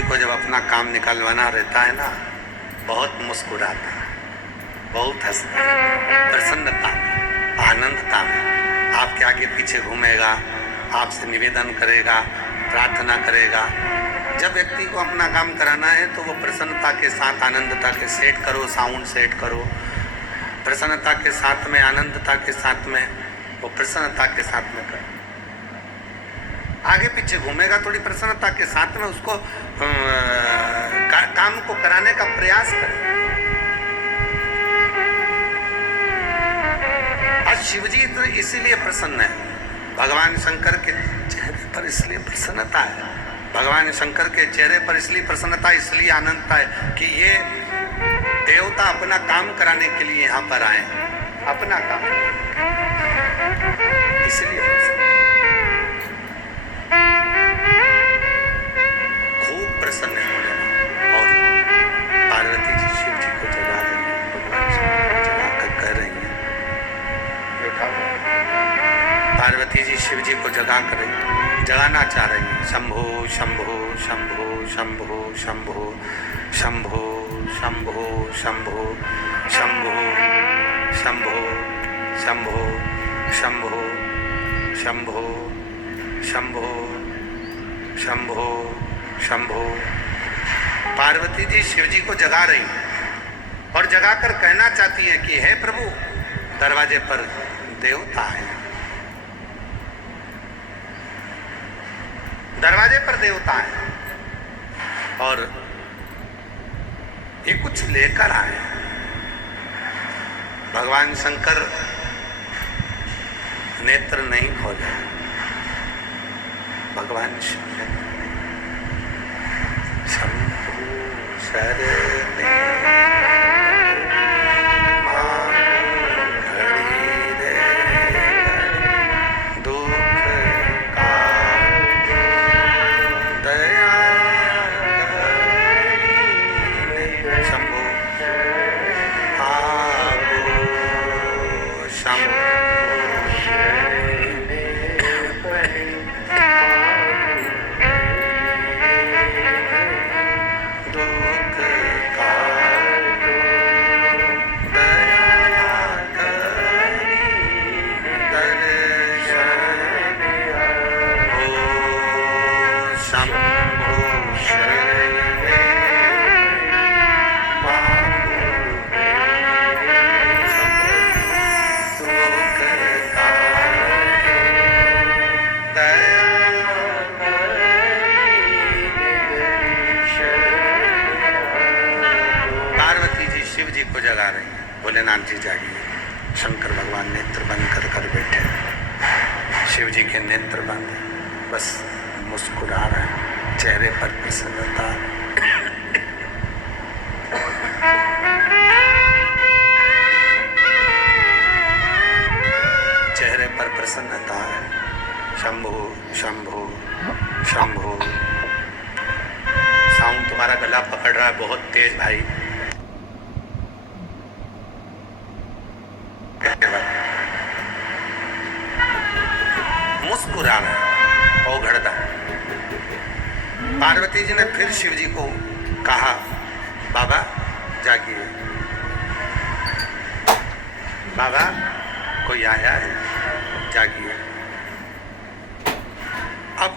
को जब अपना काम निकलवाना रहता है ना, बहुत मुस्कुराता है, बहुत हंसता है, प्रसन्नता में, आनंदता में आपके आगे पीछे घूमेगा, आपसे निवेदन करेगा, प्रार्थना करेगा। जब व्यक्ति को अपना काम कराना है तो वो प्रसन्नता के साथ, आनंदता के सेट करो, साउंड सेट करो, प्रसन्नता के साथ में, आनंदता के साथ में, वो प्रसन्नता के साथ में करो। आगे पीछे घूमेगा, थोड़ी प्रसन्नता के साथ में उसको काम को कराने का प्रयास करें। आज शिवजी तो इसीलिए प्रसन्न है, भगवान शंकर के चेहरे पर इसलिए प्रसन्नता है, भगवान शंकर के चेहरे पर इसलिए प्रसन्नता, इसलिए आनंदता है कि ये देवता अपना काम कराने के लिए यहाँ पर आए, अपना काम, इसलिए खूब प्रसन्न होने और पार्वती जी शिव जी को जगा रही है, भगवान शिव को जगा कर कह रही है, पार्वती जी शिव जी को जगा कर रही जगाना चाह रही हैं। शंभो शंभो शंभो शंभो शंभो शंभो शंभो शंभो शंभो शंभो शंभो शंभो शंभो शंभो शंभो शंभो। पार्वती जी शिव जी को जगा रही हैं और जगाकर कहना चाहती हैं कि हे प्रभु, दरवाजे पर देवता है, दरवाजे पर देवता है और ये कुछ लेकर आए। भगवान शंकर नेत्र नहीं खोले। भगवान शंकर शंभु शरणे भोलेनाथ जी जागिए। शंकर भगवान नेत्र बंद कर कर बैठे। शिव जी के नेत्र बंद, बस मुस्कुरा रहे हैं, चेहरे पर प्रसन्नता। चेहरे पर प्रसन्नता है। शंभो शंभो शंभो। साउंड तुम्हारा गला पकड़ रहा है बहुत तेज भाई। मुस्कुरा रहा ओघड़ता। पार्वती जी ने फिर शिव जी को कहा, बाबा जागिए, बाबा कोई आया है, जागिए। अब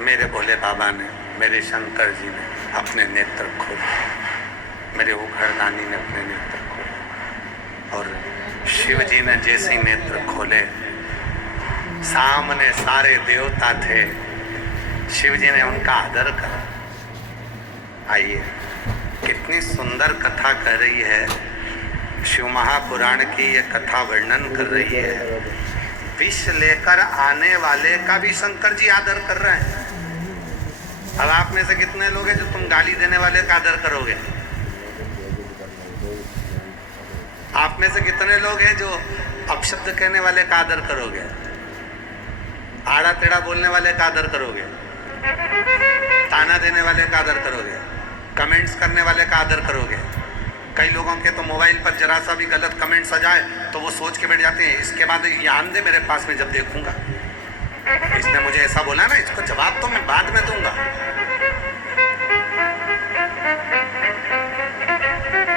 मेरे भोले बाबा ने, मेरे शंकर जी ने अपने नेत्र खोले, मेरे उघड़दानी ने अपने नेत्र खोले और शिव जी ने जैसे ही नेत्र खोले, सामने सारे देवता थे। शिव जी ने उनका आदर करा। आइए, कितनी सुंदर कथा कर रही है, शिव महापुराण की ये कथा वर्णन कर रही है। विष लेकर आने वाले का भी शंकर जी आदर कर रहे हैं। अब आप में से कितने लोग हैं जो तुम गाली देने वाले का आदर करोगे? आप में से कितने लोग हैं जो अपशब्द कहने वाले का आदर करोगे? आड़ा टेढ़ा बोलने वाले का आदर करोगे? ताना देने वाले का आदर करोगे? कमेंट्स करने वाले का आदर करोगे? कई लोगों के तो मोबाइल पर जरा सा भी गलत कमेंट्स आ जाए तो वो सोच के बैठ जाते हैं, इसके बाद ये आन दे मेरे पास में जब देखूंगा, इसने मुझे ऐसा बोला ना, इसको जवाब तो मैं बाद में दूंगा।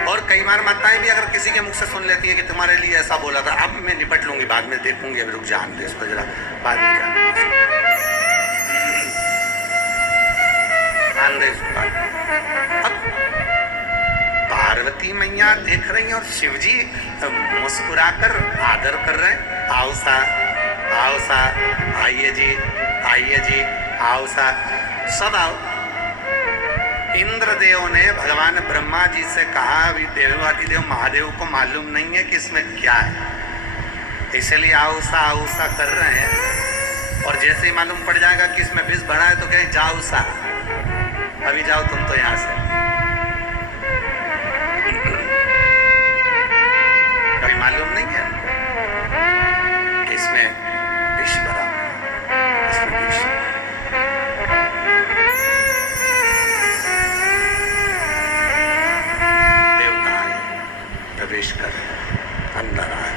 और कई बार माताएं भी अगर किसी के मुख से सुन लेती है कि तुम्हारे लिए ऐसा बोला था, अब मैं निपट लूंगी, बाद में देखूंगी, अभी रुक जान दे इसको जरा, बाद में जान दे इसको। अब पार्वती मैया देख रही हैं और शिव जी मुस्कुराकर आदर कर रहे हैं। आओ सा, आओ सा, आइए जी, आइए जी, आओ सा, सब आओ। इंद्रदेव ने भगवान ब्रह्मा जी से कहा, अभी देवादिदेव महादेव को मालूम नहीं है कि इसमें क्या है, इसलिए आओ सा कर रहे हैं। और जैसे ही मालूम पड़ जाएगा कि इसमें विष भरा है तो कहें जाओ सा, अभी जाओ तुम तो यहाँ से। कभी मालूम नहीं है कि इसमें विष भरा, इसमें विष। देवता आए, प्रवेश कर अंदर आए।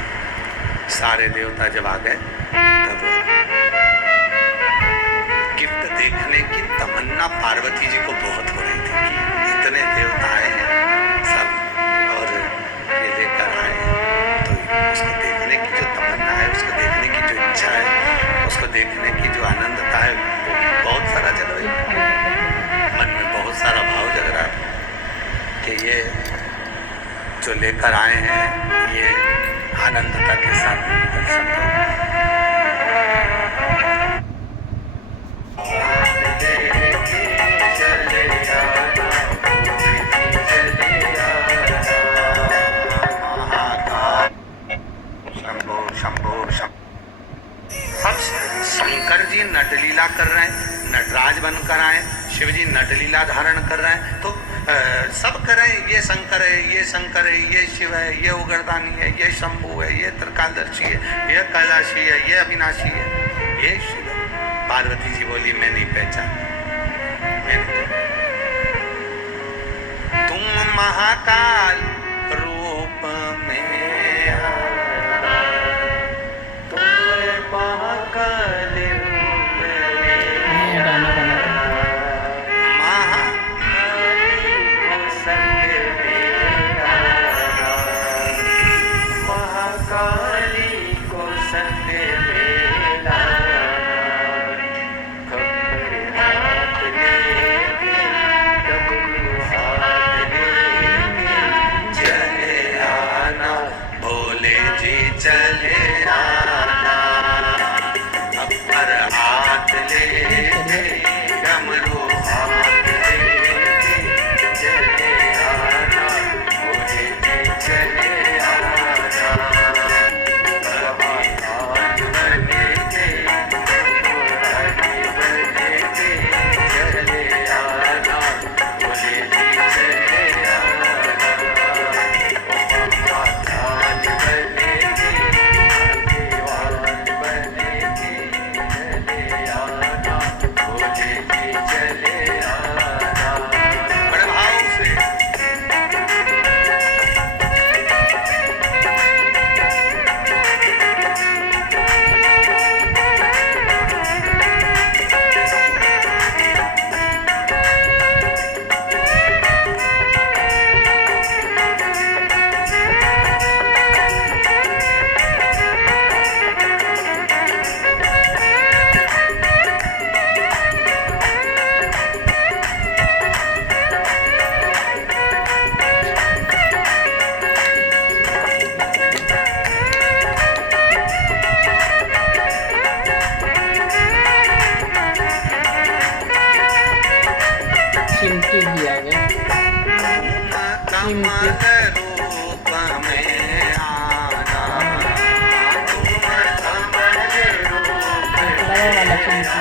सारे देवता जब आ गए तब तमन्ना पार्वती जी को बहुत हो रही थी कि इतने देवता आए हैं सब और ये लेकर आए हैं, तो उसको देखने की जो तमन्ना है, उसको देखने की जो इच्छा है, उसको देखने की जो आनंदता है, वो बहुत सारा जग रही है। मन में बहुत सारा भाव जग रहा है कि ये जो लेकर आए हैं ये आनंदता के साथ दर्शन करो। शंकर जी नटलीला कर रहे हैं, नटराज बनकर आए, शिव जी नटलीला धारण कर रहे हैं, तो सब करें, ये शंकर है, ये शंकर है, ये शिव है, ये उग्रदानी है, ये शंभु है, ये त्रिकालदर्शी है, ये कैलाशी है, ये अविनाशी है, ये शिव है। पार्वती जी बोली मैं नहीं पहचान, तुम महाकाल रूप में चिमटी भी आ गया, बड़ा वाला चिमटी।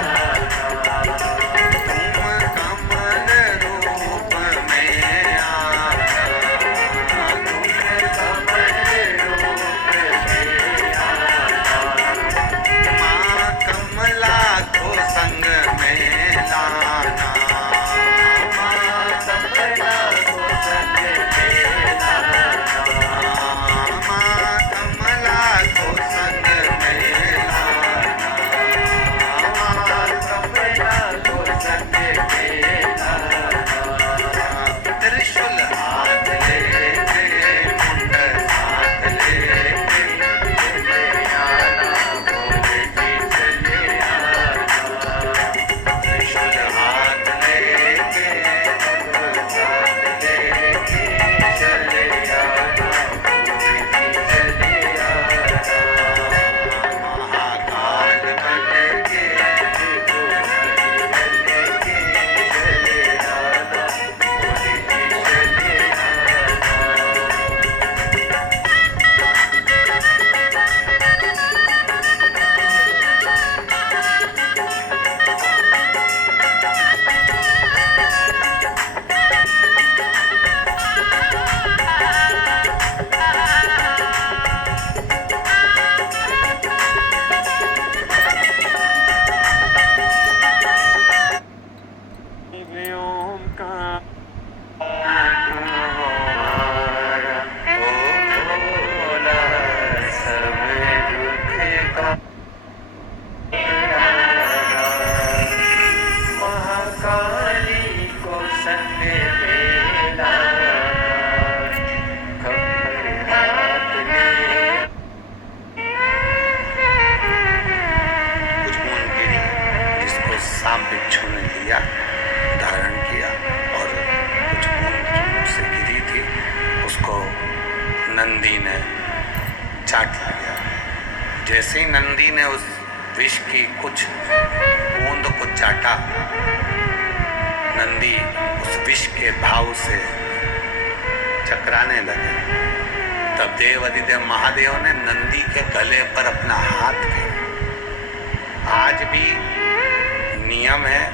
चाट लिया। जैसे ही नंदी ने उस विष की कुछ बूंद को चाटा, नंदी उस विष के भाव से चकराने लगे। तब देव अधिदेव महादेव ने नंदी के गले पर अपना हाथ फेरा। आज भी नियम है,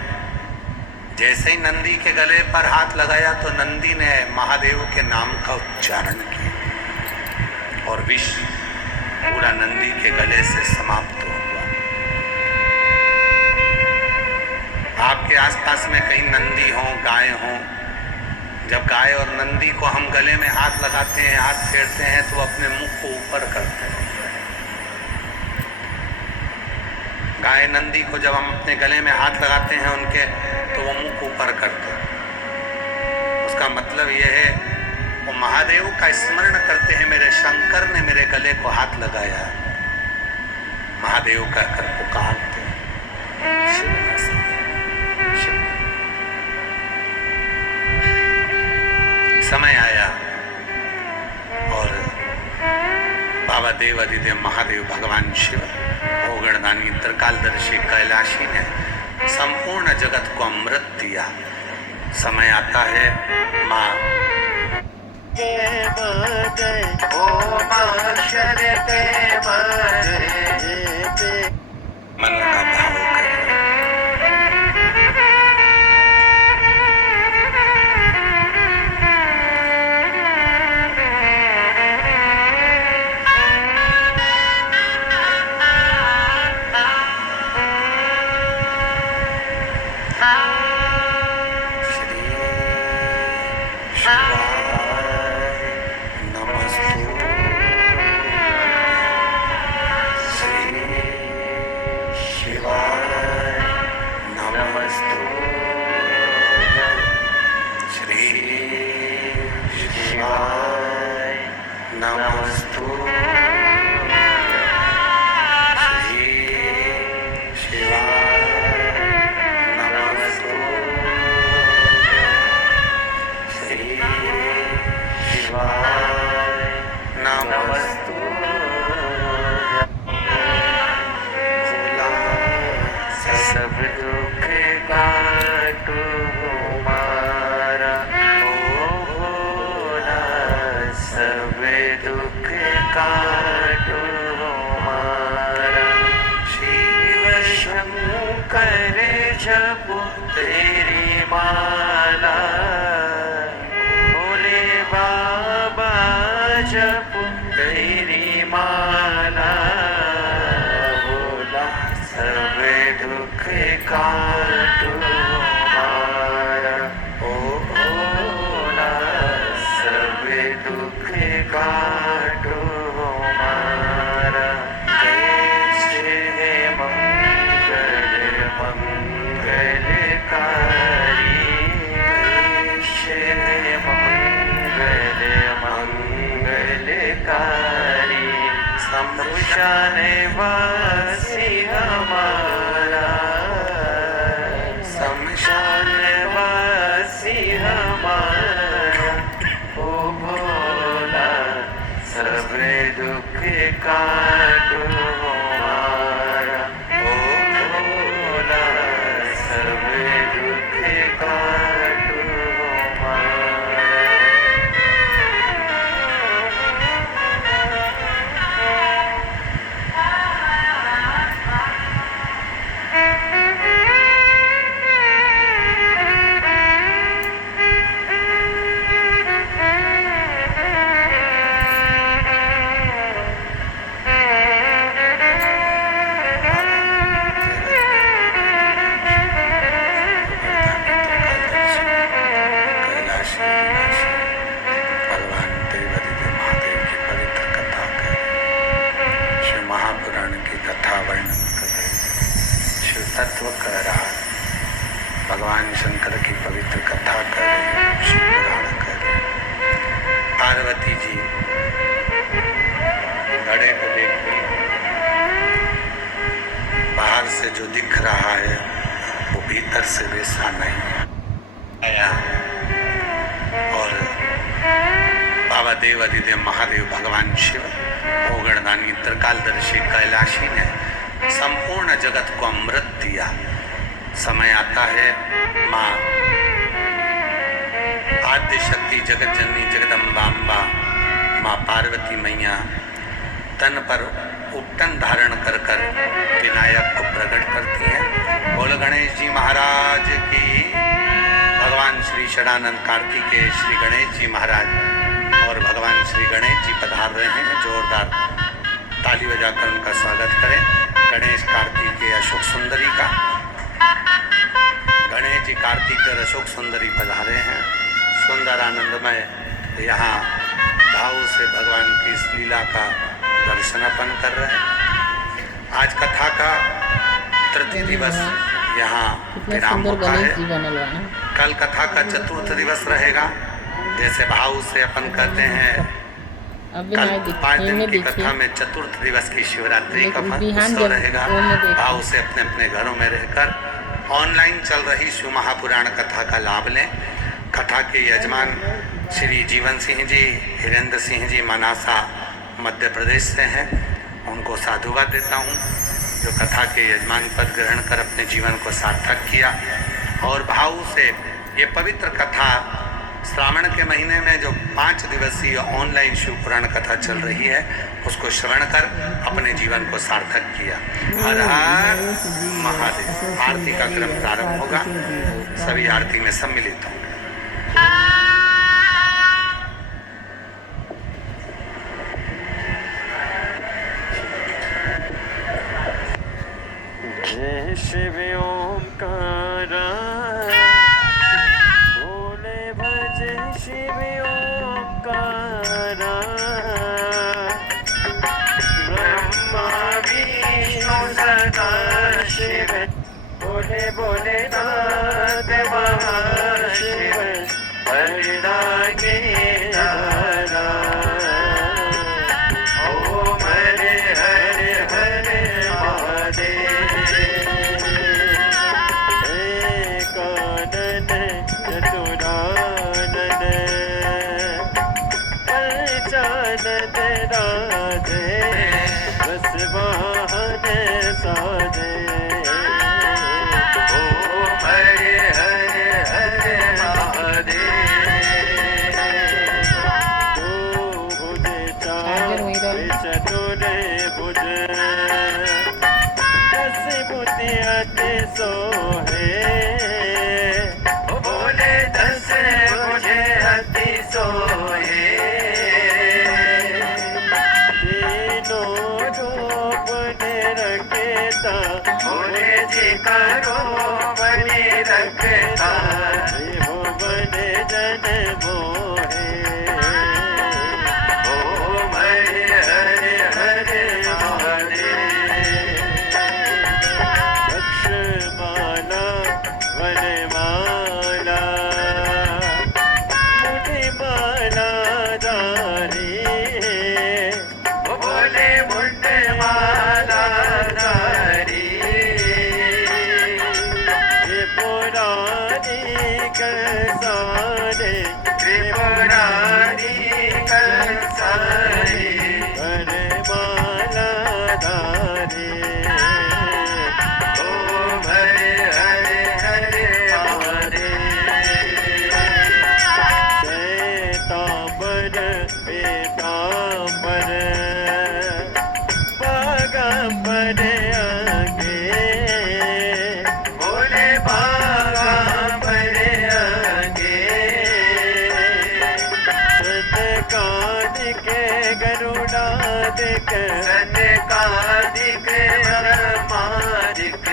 जैसे ही नंदी के गले पर हाथ लगाया तो नंदी ने महादेव के नाम का उच्चारण किया और विष पूरा नंदी के गले से समाप्त हुआ। आपके आसपास में कहीं नंदी हो, गाय हो, जब गाय और नंदी को हम गले में हाथ लगाते हैं, हाथ फेरते हैं, तो अपने मुख को ऊपर करते हैं। गाय नंदी को जब हम अपने गले में हाथ लगाते हैं उनके, तो वो मुख ऊपर करते हैं। उसका मतलब यह है वो महादेव का स्मरण करते हैं, मेरे शंकर ने मेरे गले को हाथ लगाया, महादेव कहकर पुकारते हैं। समय आया और बाबा देव अधिदेव महादेव भगवान शिव भोगणदानी त्रिकालदर्शी कैलाशी ने संपूर्ण जगत को अमृत दिया। समय आता है माँ मन का भाव करें। तत्व कह रहा, भगवान शंकर की पवित्र कथा कर रहे, शिव पुराण कर रहे। पार्वती जी घड़े को देखती, बाहर से जो दिख रहा है वो भीतर से वैसा नहीं है। आया और बाबा देव अधिदेव महादेव भगवान शिव ओगणदानी त्रिकालदर्शी कैलाशी ने संपूर्ण जगत को अमृत दिया। समय आता है माँ आद्य शक्ति जगत जननी जगदम्बा अम्बा माँ पार्वती मैया तन पर उपटन धारण कर कर विनायक को प्रकट करती हैं। बोल गणेश जी महाराज की। भगवान श्री षडानंद कार्तिकेय श्री गणेश जी महाराज और भगवान श्री गणेश जी पधार रहे हैं। जोरदार ताली बजाकर उनका स्वागत करें। गणेश कार्तिकेय अशोक सुंदरी का गणेश जी कार्तिकेय अशोक सुंदरी पधारे हैं। सुंदर आनंदमय यहाँ भाव से भगवान की इस लीला का दर्शन अपन कर रहे हैं। आज कथा का तृतीय दिवस यहाँ विराम होता है। कल कथा का चतुर्थ दिवस रहेगा। जैसे भाव से अपन कहते हैं कल 5 दिन की कथा में चतुर्थ दिवस की शिवरात्रि का उत्सव रहेगा। भाव से अपने अपने घरों में रहकर ऑनलाइन चल रही शिव महापुराण कथा का लाभ लें। कथा के यजमान श्री जीवन सिंह जी हिरेंद्र सिंह जी मनासा मध्य प्रदेश से हैं। उनको साधुवाद देता हूँ जो कथा के यजमान पद ग्रहण कर अपने जीवन को सार्थक किया। और भाव से ये पवित्र कथा श्रावण के महीने में जो 5 दिवसीय ऑनलाइन शिव पुराण कथा चल रही है उसको श्रवण कर अपने जीवन को सार्थक किया। हर हर महादेव। आरती का क्रम प्रारंभ होगा। सभी आरती में सम्मिलित होंगे। जय शिव ओंकारा बोले भजे शिव ओंकारा ब्रह्मा विष्णु सदा शिव बोले बोले नाथ महाशिव हरि रागे हरा ओम हरे हरे हरे महादेव सो है बोले 10 मुझे अति सोए तीनों रूप ने रखेता बोले जी करो बने रखता हो बने जन मोहे ओ हरे हरे हरे महादेव सनकादिक अरमादिक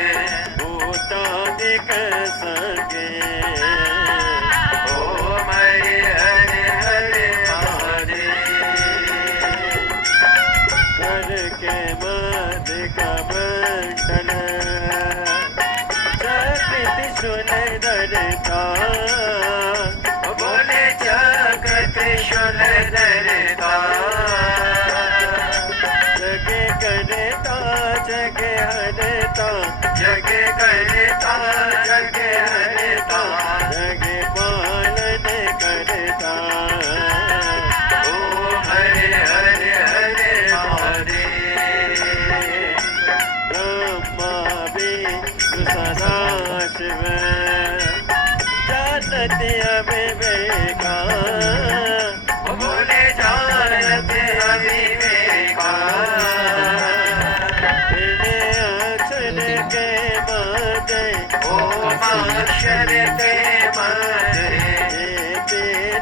भूतादिक संगे ओम हरे हरे हरे महादेव करके मध्य का बंटन जगत सुंदरता बोले जगत सुंदरता जगे हरता जगे करता जगे हरता जगे पालन करता ओ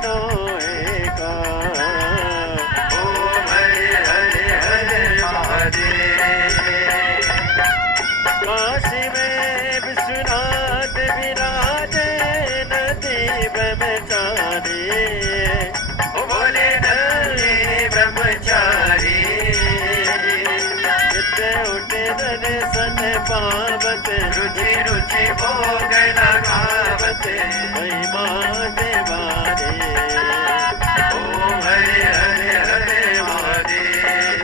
सोए का। ओम हरे हरे हरे महादेव। काशी में विश्वनाथ विराजे नदी ब्रह्मचारी। ओ बोले नदी ब्रह्मचारी। चित्त उठे दर्शन पावत रुचि रुचि भोग लगावत महिमा देवारे। ओम हरे हरे हरे महादेव।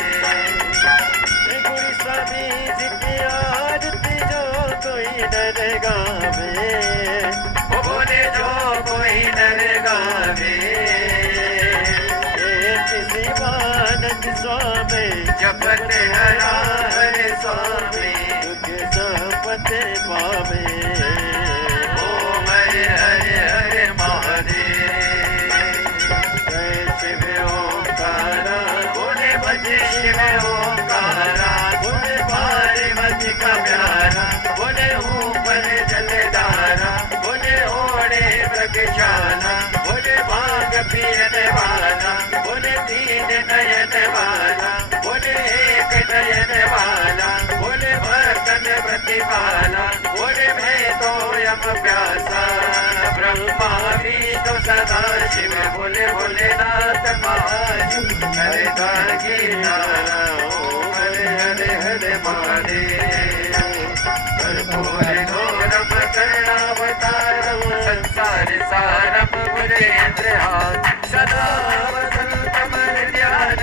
गुरु स्वामी जी की आरती जो कोई नर गावे। ओ बोले जो कोई नर गावे। शिवानंद स्वामी जपत हरा हरे स्वामी दुख संपत पावे। ओम हरे हरे हरे महादेव। जय शिव ओंकारा बोले भजे शिव ओंकारा। बोले पार्वती का प्यारा। बोले ऊपर जलधारा। बोले ओढ़े व्रतशाला। बोले भाग पीने वाला। बोले तीन नयन वाला। बोले एक नयन वाला। बोले बर्तन प्रतिपाला। बोले मैं तो यम प्यासा। ब्रह्मा भी तो सदा शिव। बोले भोलेनाथ महादेव हरे दागी नारा। ओम हरे हरे हरे महादेव। कर्पूर घोरम करुणावतारम संसार सारम मुरेन्द्र हार। सदा वसंतम ध्यान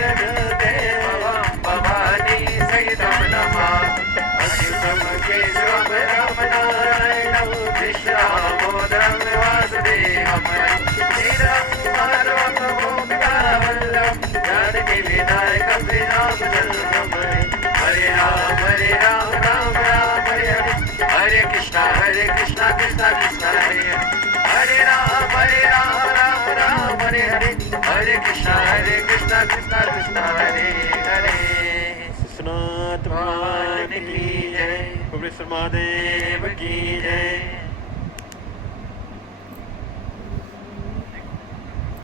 देवम भवानी सहितम नमः। अच्युतम केशवम राम नारायणं कृष्णामोदरं वासुदेवं। श्रीराम माधवं गोपिकावल्लभं जानकी विनायकं श्रीरामचन्द्रं। हरे राम राम राम हरे हरे। हरे कृष्णा कृष्णा कृष्णा हरे हरे। हरे राम राम राम हरे हरे। हरे कृष्णा कृष्णा कृष्णा हरे हरे। विश्वनाथ भगवान की जय। महादेव की जय।